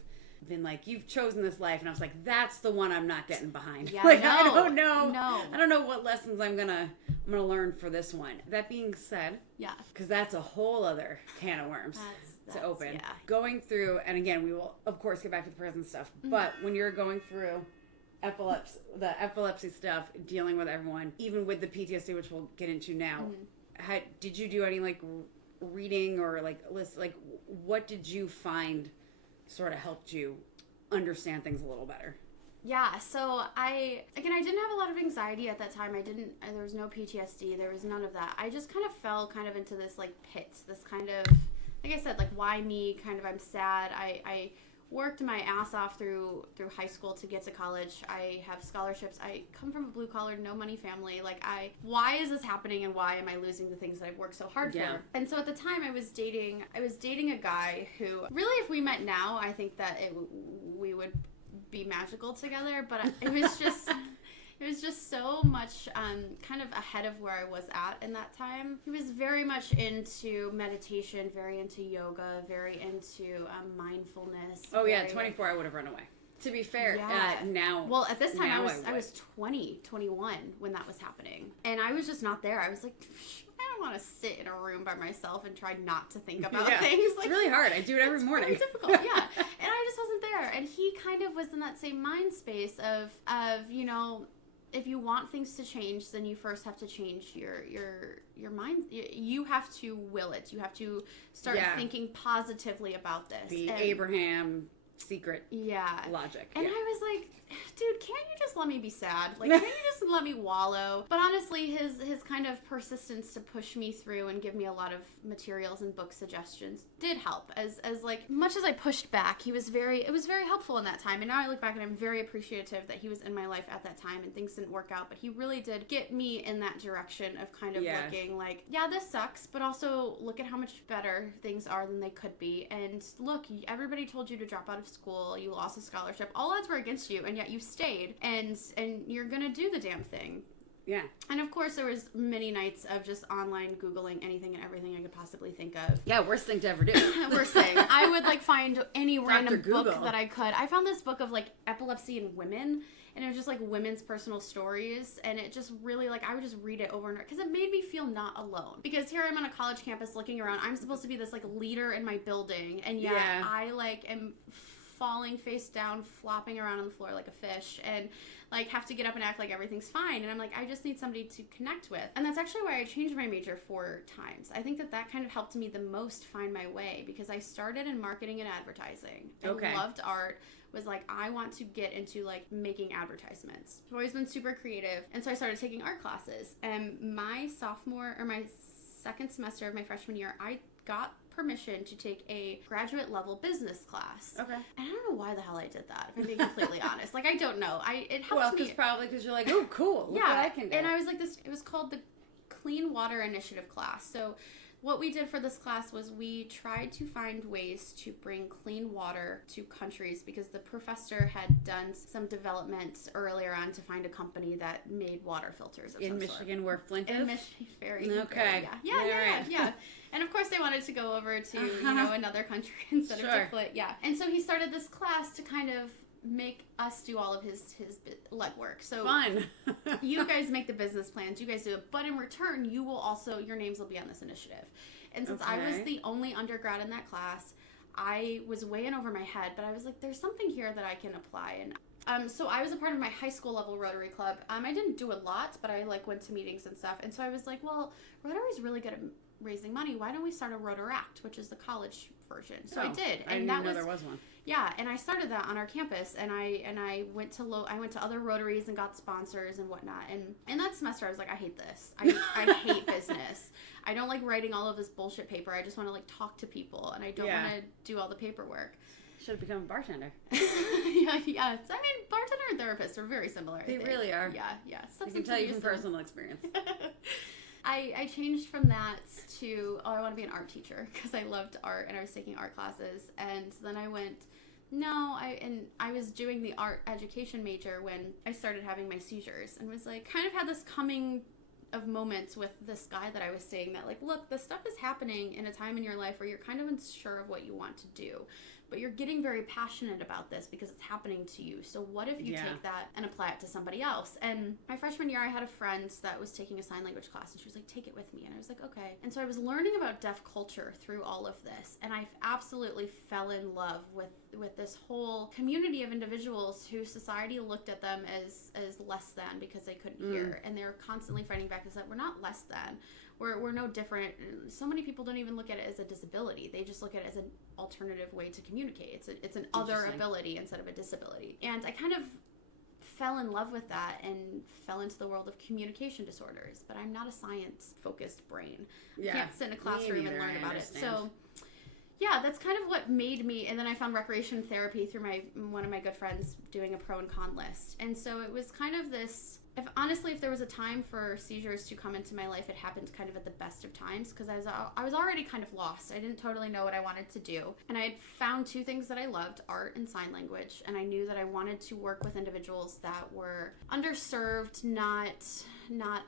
been like, you've chosen this life. And I was like, that's the one I'm not getting behind. Yeah, like, no, I don't know. No. I don't know what lessons I'm going to learn for this one. That being said, yeah, because that's a whole other can of worms to open. Yeah. Going through, and again, we will, of course, get back to the prison stuff. But when you're going through the epilepsy stuff, dealing with everyone, even with the PTSD, which we'll get into now, did you do any like reading or like list, like what did you find sort of helped you understand things a little better? Yeah, so I didn't have a lot of anxiety at that time. There was no PTSD, there was none of that. I just kind of fell kind of into this like pit, this kind of, like I said, like why me, kind of I'm sad. I worked my ass off through high school to get to college. I have scholarships. I come from a blue collar, no money family. Like why is this happening and why am I losing the things that I've worked so hard for? And so at the time I was dating a guy who really, if we met now, I think that we would be magical together, but it was just so much kind of ahead of where I was at in that time. He was very much into meditation, very into yoga, very into mindfulness. Oh yeah, 24 I would have run away. To be fair, now... Well, at this time I was 20, 21 when that was happening. And I was just not there. I was like, I don't want to sit in a room by myself and try not to think about things. Like, it's really hard. I do it every morning. It's difficult, yeah. And I just wasn't there. And he kind of was in that same mind space of if you want things to change, then you first have to change your mind. You have to will it. You have to start thinking positively about this. The Abraham secret logic. And I was like, dude, can't you just let me be sad? Like, can't you just let me wallow? But honestly, his kind of persistence to push me through and give me a lot of materials and book suggestions did help. As like much as I pushed back, it was very helpful in that time. And now I look back and I'm very appreciative that he was in my life at that time and things didn't work out. But he really did get me in that direction of kind of looking like, yeah, this sucks, but also look at how much better things are than they could be. And look, everybody told you to drop out of school. You lost a scholarship. All odds were against you, and yet you stayed. And you're gonna do the damn thing. Yeah. And of course, there was many nights of just online Googling anything and everything I could possibly think of. Yeah, worst thing to ever do. Worst thing. I would like find any random book that I could. I found this book of like epilepsy in women, and it was just like women's personal stories, and it just really like I would just read it over and over because it made me feel not alone. Because here I'm on a college campus looking around. I'm supposed to be this like leader in my building, and yet I like am falling face down, flopping around on the floor like a fish, and like have to get up and act like everything's fine. And I'm like, I just need somebody to connect with. And that's actually why I changed my major 4 times. I think that kind of helped me the most find my way, because I started in marketing and advertising. I loved art. Was like, I want to get into like making advertisements. I've always been super creative. And so I started taking art classes. And my second semester of my freshman year, I got permission to take a graduate level business class. Okay. And I don't know why the hell I did that, if I'm being completely honest. Like, I don't know. It helped me. Probably because you're like, oh, cool. Look what I can do. And I was like, it was called the Clean Water Initiative class. So what we did for this class was we tried to find ways to bring clean water to countries, because the professor had done some development earlier on to find a company that made water filters of in some Michigan sort. Where Flint is? In Michigan, very. Okay. Yeah. And of course they wanted to go over to, another country instead of to Flint. Yeah. And so he started this class to kind of make us do all of his legwork. So fun. You guys make the business plans, you guys do it, but in return you will also, your names will be on this initiative. And since I was the only undergrad in that class, I was way in over my head, but I was like, there's something here that I can apply. And so I was a part of my high school level Rotary Club. I didn't do a lot, but I went to meetings and stuff. And so I was like, well, Rotary's really good at raising money. Why don't we start a Rotaract, which is the college version? So I did. I didn't know there was one. Yeah, and I started that on our campus, and I went to other Rotaries and got sponsors and whatnot. And in that semester, I was like, I hate this. I hate business. I don't like writing all of this bullshit paper. I just want to like talk to people, and I don't want to do all the paperwork. Should have become a bartender. Yeah. I mean, bartender and therapist are very similar. They really are. Yeah. I can tell you from personal experience. I changed from that to, I want to be an art teacher, because I loved art and I was taking art classes. And then I went, I was doing the art education major when I started having my seizures, and was like, kind of had this coming of moments with this guy that I was saying that, like, look, this stuff is happening in a time in your life where you're kind of unsure of what you want to do, but you're getting very passionate about this because it's happening to you. So what if you take that and apply it to somebody else? And my freshman year, I had a friend that was taking a sign language class, and she was like, take it with me. And I was like, okay. And so I was learning about deaf culture through all of this, and I absolutely fell in love with this whole community of individuals who society looked at them as less than because they couldn't hear. And they were constantly fighting back and said, we're not less than. We're no different. So many people don't even look at it as a disability. They just look at it as an alternative way to communicate. It's an other ability instead of a disability. And I kind of fell in love with that and fell into the world of communication disorders. But I'm not a science-focused brain. I can't sit in a classroom and learn about it. So yeah, that's kind of what made me. And then I found recreation therapy through one of my good friends doing a pro and con list. And so it was kind of this. If there was a time for seizures to come into my life, it happened kind of at the best of times, because I was already kind of lost. I didn't totally know what I wanted to do. And I had found two things that I loved, art and sign language. And I knew that I wanted to work with individuals that were underserved, not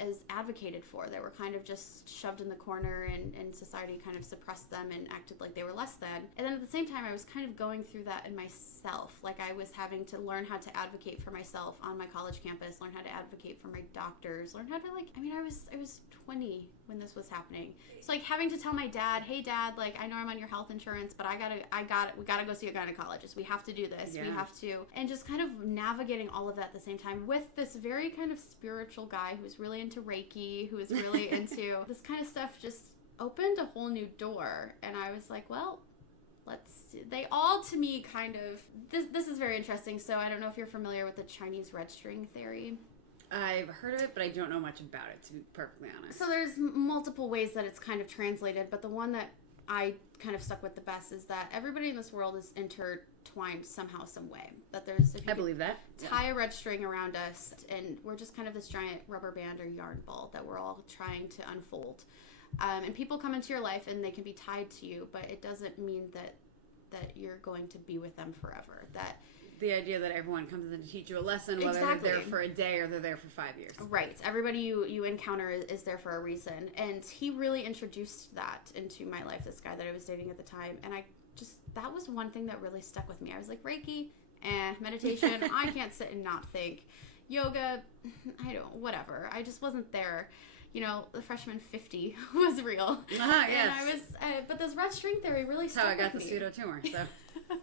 as advocated for. They were kind of just shoved in the corner, and society kind of suppressed them and acted like they were less than. And then at the same time, I was kind of going through that in myself. Like, I was having to learn how to advocate for myself on my college campus, learn how to advocate for my doctors, learn how to, like, I was 20 when this was happening. So, like, having to tell my dad, hey dad, like, I know I'm on your health insurance, but we gotta go see a gynecologist. We have to do this. We have to. And just kind of navigating all of that at the same time with this very kind of spiritual guy who was really into Reiki, who was really into this kind of stuff, just opened a whole new door. And I was like, well, they all, to me, kind of, this is very interesting. So I don't know if you're familiar with the Chinese red string theory. I've heard of it, but I don't know much about it, to be perfectly honest. So there's multiple ways that it's kind of translated, but the one that I kind of stuck with the best is that everybody in this world is intertwined somehow, some way. That there's, if you I believe that. Tie a red string around us, and we're just kind of this giant rubber band or yarn ball that we're all trying to unfold. And people come into your life and they can be tied to you, but it doesn't mean that you're going to be with them forever. That the idea that everyone comes in to teach you a lesson, whether they're there for a day or they're there for 5 years. Right. Everybody you encounter is there for a reason. And he really introduced that into my life, this guy that I was dating at the time. And that was one thing that really stuck with me. I was like, Reiki, meditation, I can't sit and not think. Yoga, whatever. I just wasn't there. You know, the freshman 50 was real. Yes. And I was, but this red string theory really stuck with me. That's how I got the pseudo tumor, so.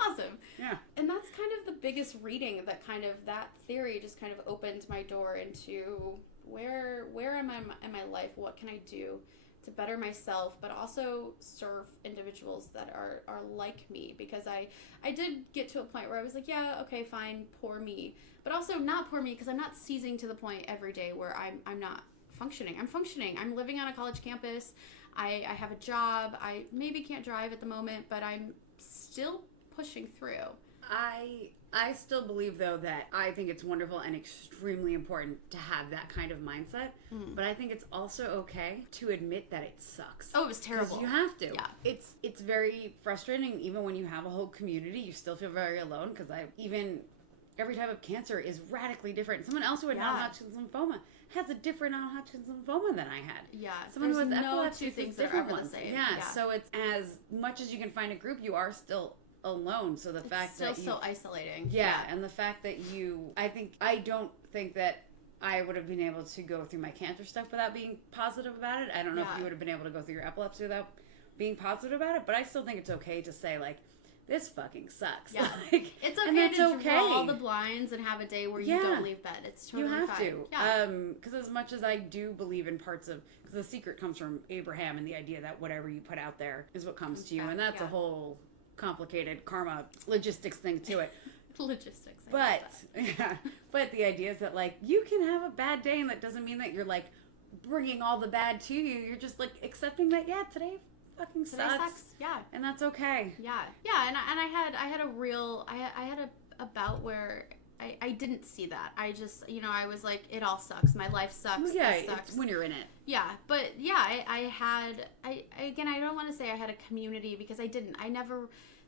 Awesome. Yeah. And that's kind of the biggest reading that theory just kind of opened my door into where am I in my life? What can I do to better myself, but also serve individuals that are like me? Because I did get to a point where I was like, yeah, okay, fine, poor me. But also not poor me, because I'm not seizing to the point every day where I'm not functioning. I'm functioning. I'm living on a college campus. I have a job. I maybe can't drive at the moment, but I'm still pushing through. I still believe, though, that I think it's wonderful and extremely important to have that kind of mindset. But I think it's also okay to admit that it sucks. Oh, it was terrible. Because you have to. Yeah. It's very frustrating. Even when you have a whole community, you still feel very alone, because every type of cancer is radically different. Someone else who had non-Hodgkin's lymphoma has a different non-Hodgkin's lymphoma than I had. Yeah. Someone who has no epilepsy two things is that are ever ones. the same. Yeah. So it's as much as you can find a group, you are still alone. So the fact that it's still so isolating. Yeah, and the fact that I don't think that I would have been able to go through my cancer stuff without being positive about it. I don't know if you would have been able to go through your epilepsy without being positive about it, but I still think it's okay to say, like, this fucking sucks. Yeah. Like, it's okay to draw all the blinds and have a day where you don't leave bed. It's totally fine. You have to. Yeah. Because as much as I do believe in parts of, because the secret comes from Abraham and the idea that whatever you put out there is what comes to you. And that's a whole complicated karma logistics thing to it. Logistics. But the idea is that, like, you can have a bad day, and that doesn't mean that you're, like, bringing all the bad to you. You're just, like, accepting that, today fucking sucks. Yeah. And that's okay. Yeah. Yeah. And I had a bout where I didn't see that. I just, I was like, it all sucks. My life sucks. Yeah, this sucks. When you're in it. Yeah, but yeah, I don't want to say I had a community, because I didn't.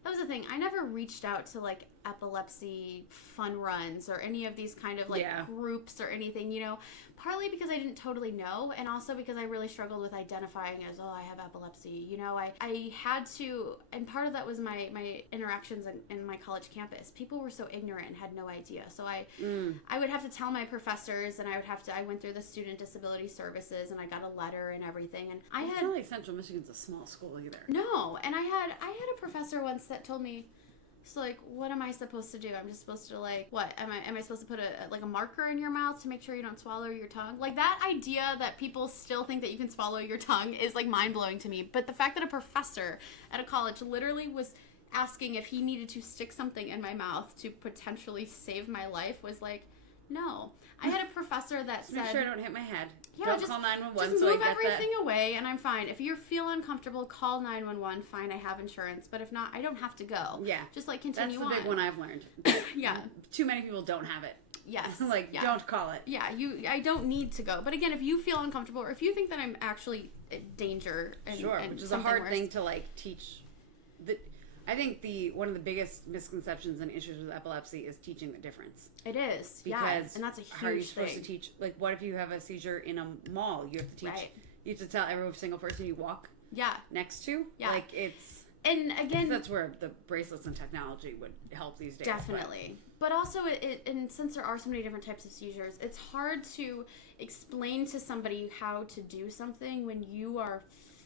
That was the thing. I never reached out to, like, epilepsy fun runs or any of these kind of like groups or anything, you know, partly because I didn't totally know, and also because I really struggled with identifying as, oh, I have epilepsy. You know, I had to, and part of that was my interactions in my college campus. People were so ignorant and had no idea. So I would have to tell my professors, and I went through the Student Disability Services, and I got a letter and everything. And it's not like Central Michigan's a small school either. No, and I had a professor once that told me, so, like, what am I supposed to do? I'm just supposed to, like, what? Am I supposed to put a marker in your mouth to make sure you don't swallow your tongue? Like, that idea that people still think that you can swallow your tongue is, like, mind-blowing to me. But the fact that a professor at a college literally was asking if he needed to stick something in my mouth to potentially save my life was, like, no. I had a professor that said... Make sure I don't hit my head. Yeah, don't call 911 just so I move get everything away and I'm fine. If you feel uncomfortable, call 911. Fine, I have insurance. But if not, I don't have to go. Yeah. Just, like, continue on. That's the big one I've learned. Yeah. Too many people don't have it. Yes. Don't call it. Yeah, I don't need to go. But again, if you feel uncomfortable or if you think that I'm actually in danger and which is a hard thing to, like, teach. I think one of the biggest misconceptions and issues with epilepsy is teaching the difference. It is, because and that's a huge how are you supposed thing. to teach? Like, what if you have a seizure in a mall? You have to teach. Right. You have to tell every single person you walk. Next to. Yeah. Like, it's. And again, that's where the bracelets and technology would help these days. Definitely. But also, and since there are so many different types of seizures, it's hard to explain to somebody how to do something when you are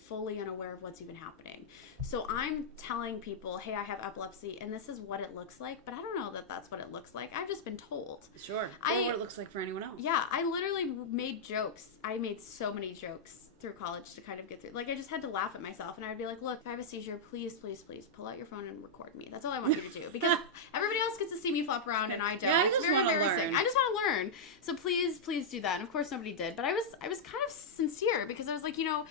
fully unaware of what's even happening. So I'm telling people, hey, I have epilepsy and this is what it looks like, but I don't know that that's what it looks like. I've just been told. Sure. Or what it looks like for anyone else. Yeah, I literally made jokes. I made so many jokes through college to kind of get through. Like, I just had to laugh at myself, and I'd be like, look, if I have a seizure, please, please, please pull out your phone and record me. That's all I want you to do. Because everybody else gets to see me flop around and I don't. Yeah, it's very embarrassing. I just want to learn. So please, please do that. And of course nobody did. But I was kind of sincere because I was like, you know,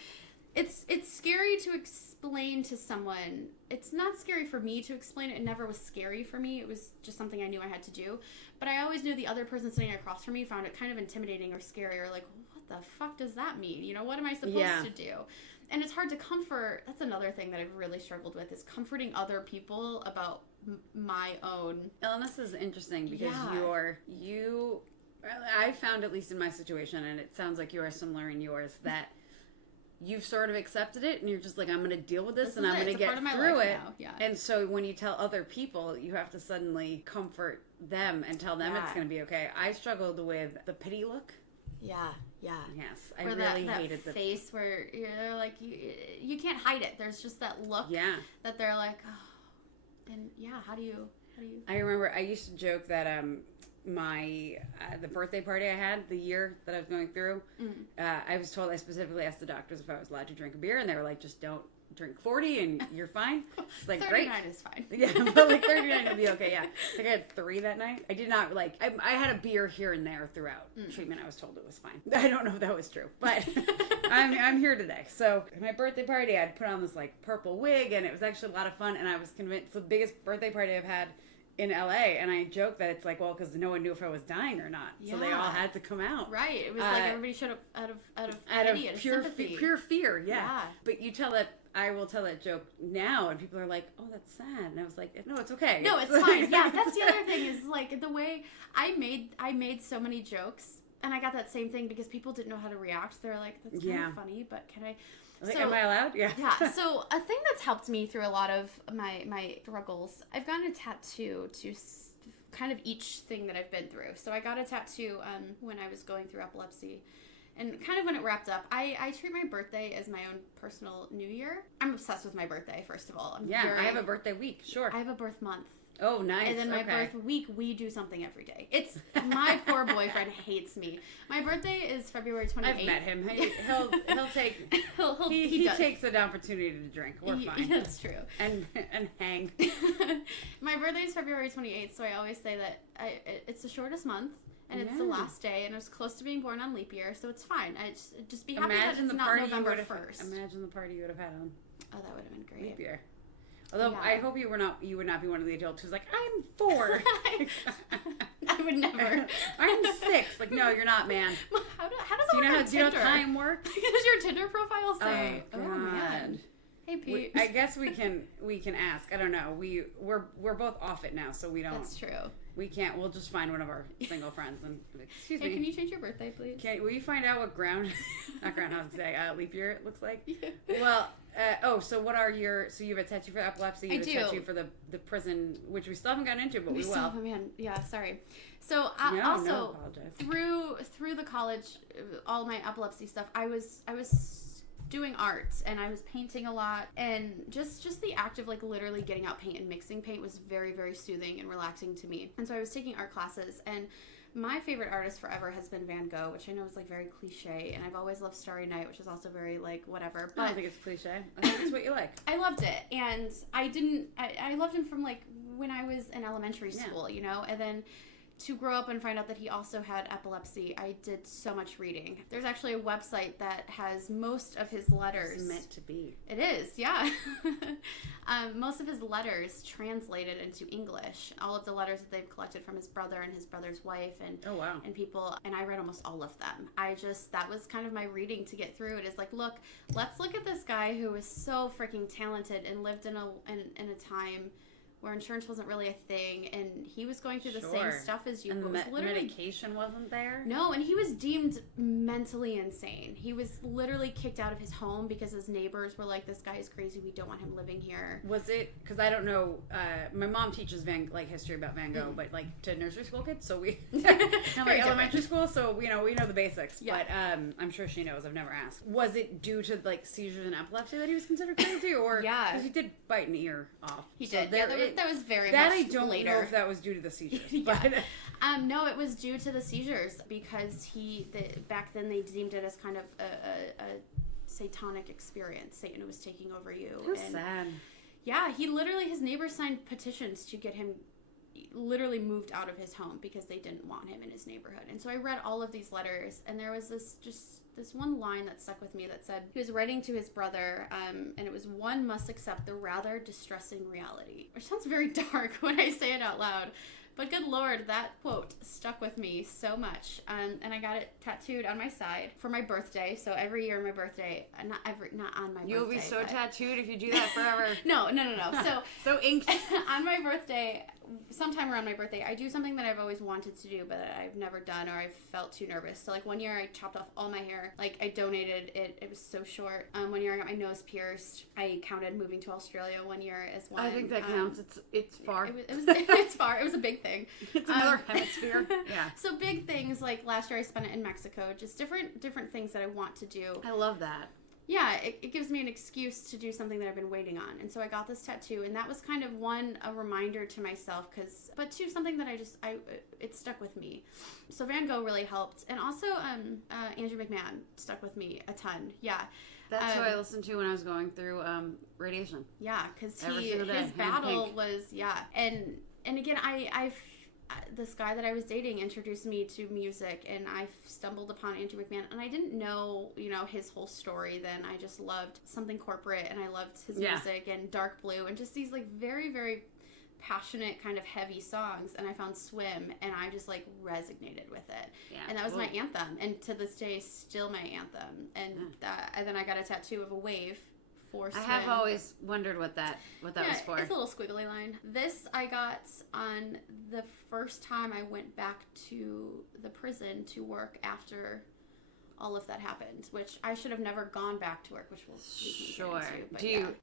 it's scary to explain to someone. It's not scary for me to explain it. It never was scary for me. It was just something I knew I had to do. But I always knew the other person sitting across from me found it kind of intimidating or scary or like, what the fuck does that mean? You know, what am I supposed to do? And it's hard to comfort. That's another thing that I've really struggled with is comforting other people about my own illness. Is interesting because I found, at least in my situation, and it sounds like you are similar in yours, that you've sort of accepted it and you're just like, I'm going to deal with this and I'm going to get through it. And so when you tell other people, you have to suddenly comfort them and tell them it's going to be okay. I struggled with the pity look. Yeah. Yes, I or really that hated the face where you're like, you can't hide it. There's just that look that they're like, oh. And how do you... I remember I used to joke that the birthday party I had the year that I was going through, I was told, I specifically asked the doctors if I was allowed to drink a beer, and they were like, just don't drink 40 and you're fine. It's like, 39 great. is fine. Yeah, but like 39 would be okay, yeah. I think I had 3 that night. I did not, I had a beer here and there throughout treatment. I was told it was fine. I don't know if that was true, but I'm here today. So at my birthday party, I'd put on this like purple wig, and it was actually a lot of fun, and I was convinced it's the biggest birthday party I've had in LA, and I joked that it's like, well, because no one knew if I was dying or not, so they all had to come out. Right, it was like everybody showed up out of pure fear. Yeah. But I will tell that joke now, and people are like, oh, that's sad, and I was like, no, it's okay. No, it's fine. Yeah, that's the other thing is like the way I made so many jokes, and I got that same thing because people didn't know how to react. They're like, that's kind of funny, but can I? Like, am I allowed? Yeah. Yeah. So a thing that's helped me through a lot of my struggles, I've gotten a tattoo to kind of each thing that I've been through. So I got a tattoo when I was going through epilepsy. And kind of when it wrapped up, I treat my birthday as my own personal New Year. I'm obsessed with my birthday, first of all. I have a birthday week, sure. I have a birth month. Oh, nice. And then my birth week, we do something every day. It's my poor boyfriend hates me. My birthday is February 28th. I've met him. He'll take. He takes an opportunity to drink. We're fine. That's true. And hang. My birthday is February 28th, so I always say that it's the shortest month. And it's the last day, and I was close to being born on leap year, so it's fine. I just be happy that it's not November 1st. Imagine the party you would have had on. Oh, that would have been great. Leap year. Although I hope you would not be one of the adults who's like, I'm 4. I would never. I'm 6. Like, no, you're not, man. How does that work on Tinder? Do you know how time works? What does your Tinder profile say? Oh, God. Hey, Pete. I guess we can ask. I don't know. We're both off it now, so we don't. That's true. We can't. We'll just find one of our single friends and excuse me. Can you change your birthday, please? Will you find out what not Groundhog Day, leap year it looks like? Yeah. Well, so what are so you have a tattoo for epilepsy, you have a tattoo for the prison, which we still haven't gotten into, but we will. Oh man, yeah, sorry. So also through the college, all my epilepsy stuff, I was doing arts and I was painting a lot, and just the act of like literally getting out paint and mixing paint was very, very soothing and relaxing to me. And so I was taking art classes, and my favorite artist forever has been Van Gogh, which I know is like very cliche, and I've always loved Starry Night, which is also very like whatever. But I don't think it's cliche. I think it's what you like. I loved it, and I loved him from like when I was in elementary school, you know, and then to grow up and find out that he also had epilepsy, I did so much reading. There's actually a website that has most of his letters. It's meant to be. It is, yeah. Most of his letters translated into English. All of the letters that they've collected from his brother and his brother's wife and and people, and I read almost all of them. That was kind of my reading to get through it. Is like, let's look at this guy who was so freaking talented and lived in a time where insurance wasn't really a thing, and he was going through the same stuff as you. And medication wasn't there? No, and he was deemed mentally insane. He was literally kicked out of his home because his neighbors were like, this guy is crazy, we don't want him living here. Was it, because I don't know, my mom teaches history about Van Gogh, but like to nursery school kids, so we, not like elementary school, so we know the basics, but I'm sure she knows, I've never asked. Was it due to like seizures and epilepsy that he was considered crazy, or? Yeah. Because he did bite an ear off. He did, that was very that much I don't later. know if that was due to the seizures. But no, it was due to the seizures because back then they deemed it as kind of a satanic experience. Satan was taking over you. How sad. Yeah, his neighbors signed petitions to get him literally moved out of his home because they didn't want him in his neighborhood. And so I read all of these letters, and there was this one line that stuck with me that said he was writing to his brother, and it was, one must accept the rather distressing reality, which sounds very dark when I say it out loud, but good Lord, that quote stuck with me so much. And I got it tattooed on my side for my birthday. So every year on my birthday, not on my birthday. You'll be so tattooed if you do that forever. No. So inked. On my birthday, sometime around my birthday, I do something that I've always wanted to do, but I've never done, or I've felt too nervous. So like one year I chopped off all my hair. Like I donated it. It was so short. One year I got my nose pierced. I counted moving to Australia one year as one. I think that counts. It's far. It's far. It was a big thing. It's another hemisphere. Yeah. So big things, like last year I spent it in Mexico. Just different things that I want to do. I love that. Yeah, it gives me an excuse to do something that I've been waiting on. And so I got this tattoo, and that was kind of a reminder to myself, but two, something that it stuck with me. So Van Gogh really helped. And also Andrew McMahon stuck with me a ton. Yeah. That's who I listened to when I was going through radiation. Yeah, because his battle was, and again, this guy that I was dating introduced me to music, and I stumbled upon Andrew McMahon, and I didn't know, his whole story then. I just loved Something Corporate, and I loved his music, and Dark Blue, and just these like very, very passionate kind of heavy songs. And I found Swim, and I just like resonated with it. Yeah, and that was my anthem, and to this day still my anthem. And then I got a tattoo of a wave. I have always wondered what that was for. It's a little squiggly line. This I got on the first time I went back to the prison to work after all of that happened, which I should have never gone back to work, which we'll get into.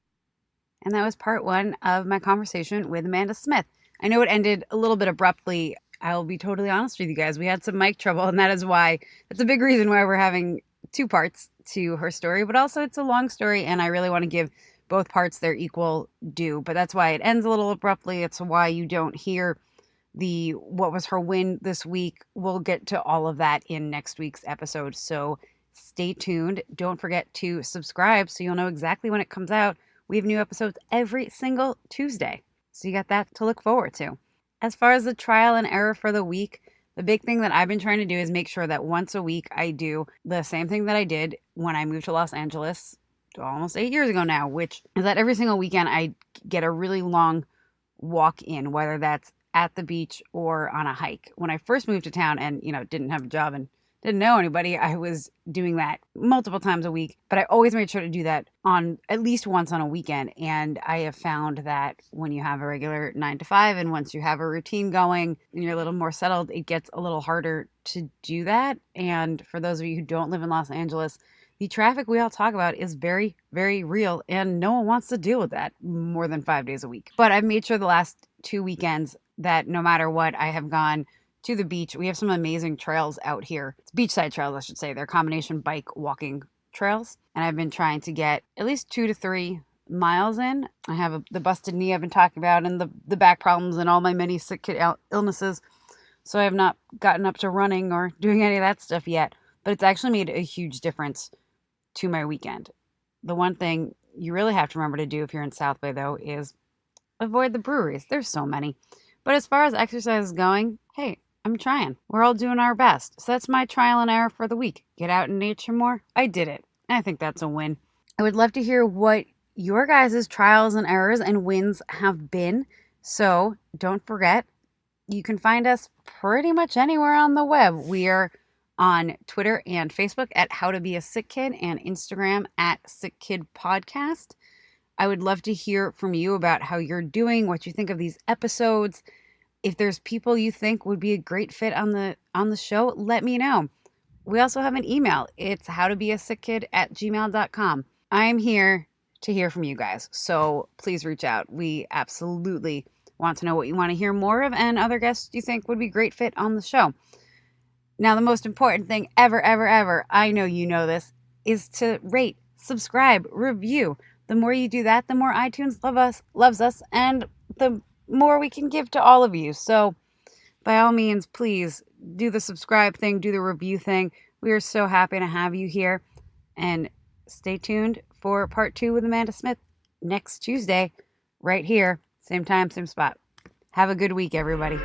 And that was part one of my conversation with Amanda Smith. I know it ended a little bit abruptly. I'll be totally honest with you guys. We had some mic trouble, and that's a big reason why we're having two parts to her story, but also it's a long story, and I really want to give both parts their equal due, but that's why it ends a little abruptly. It's why you don't hear what was her win this week. We'll get to all of that in next week's episode, so stay tuned. Don't forget to subscribe so you'll know exactly when it comes out. We have new episodes every single Tuesday, so you got that to look forward to. As far as the trial and error for the week, the big thing that I've been trying to do is make sure that once a week I do the same thing that I did when I moved to Los Angeles almost 8 years ago now, which is that every single weekend I get a really long walk in, whether that's at the beach or on a hike. When I first moved to town and, didn't have a job and didn't know anybody, I was doing that multiple times a week, but I always made sure to do that on at least once on a weekend. And I have found that when you have a regular 9 to 5 and once you have a routine going and you're a little more settled, it gets a little harder to do that. And for those of you who don't live in Los Angeles, the traffic we all talk about is very, very real, and no one wants to deal with that more than 5 days a week. But I've made sure the last 2 weekends that no matter what, I have gone to the beach. We have some amazing trails out here. It's beachside trails, I should say. They're combination bike walking trails. And I've been trying to get at least 2 to 3 miles in. I have the busted knee I've been talking about and the back problems and all my many sick kid illnesses. So I have not gotten up to running or doing any of that stuff yet. But it's actually made a huge difference to my weekend. The one thing you really have to remember to do if you're in South Bay, though, is avoid the breweries. There's so many. But as far as exercise is going, hey, I'm trying. We're all doing our best. So that's my trial and error for the week. Get out in nature more. I did it. I think that's a win. I would love to hear what your guys' trials and errors and wins have been. So don't forget, you can find us pretty much anywhere on the web. We are on Twitter and Facebook at How to Be a Sick Kid and Instagram at Sick Kid Podcast. I would love to hear from you about how you're doing, what you think of these episodes. If there's people you think would be a great fit on the show, let me know. We also have an email. It's howtobeasick@gmail.com. I'm here to hear from you guys, so please reach out. We absolutely want to know what you want to hear more of and other guests you think would be a great fit on the show. Now, the most important thing ever, ever, ever, I know you know this, is to rate, subscribe, review. The more you do that, the more iTunes loves us, and the more we can give to all of you. So by all means, please do the subscribe thing, do the review thing. We are so happy to have you here. And stay tuned for part 2 with Amanda Smith next Tuesday, right here, same time, same spot. Have a good week, everybody.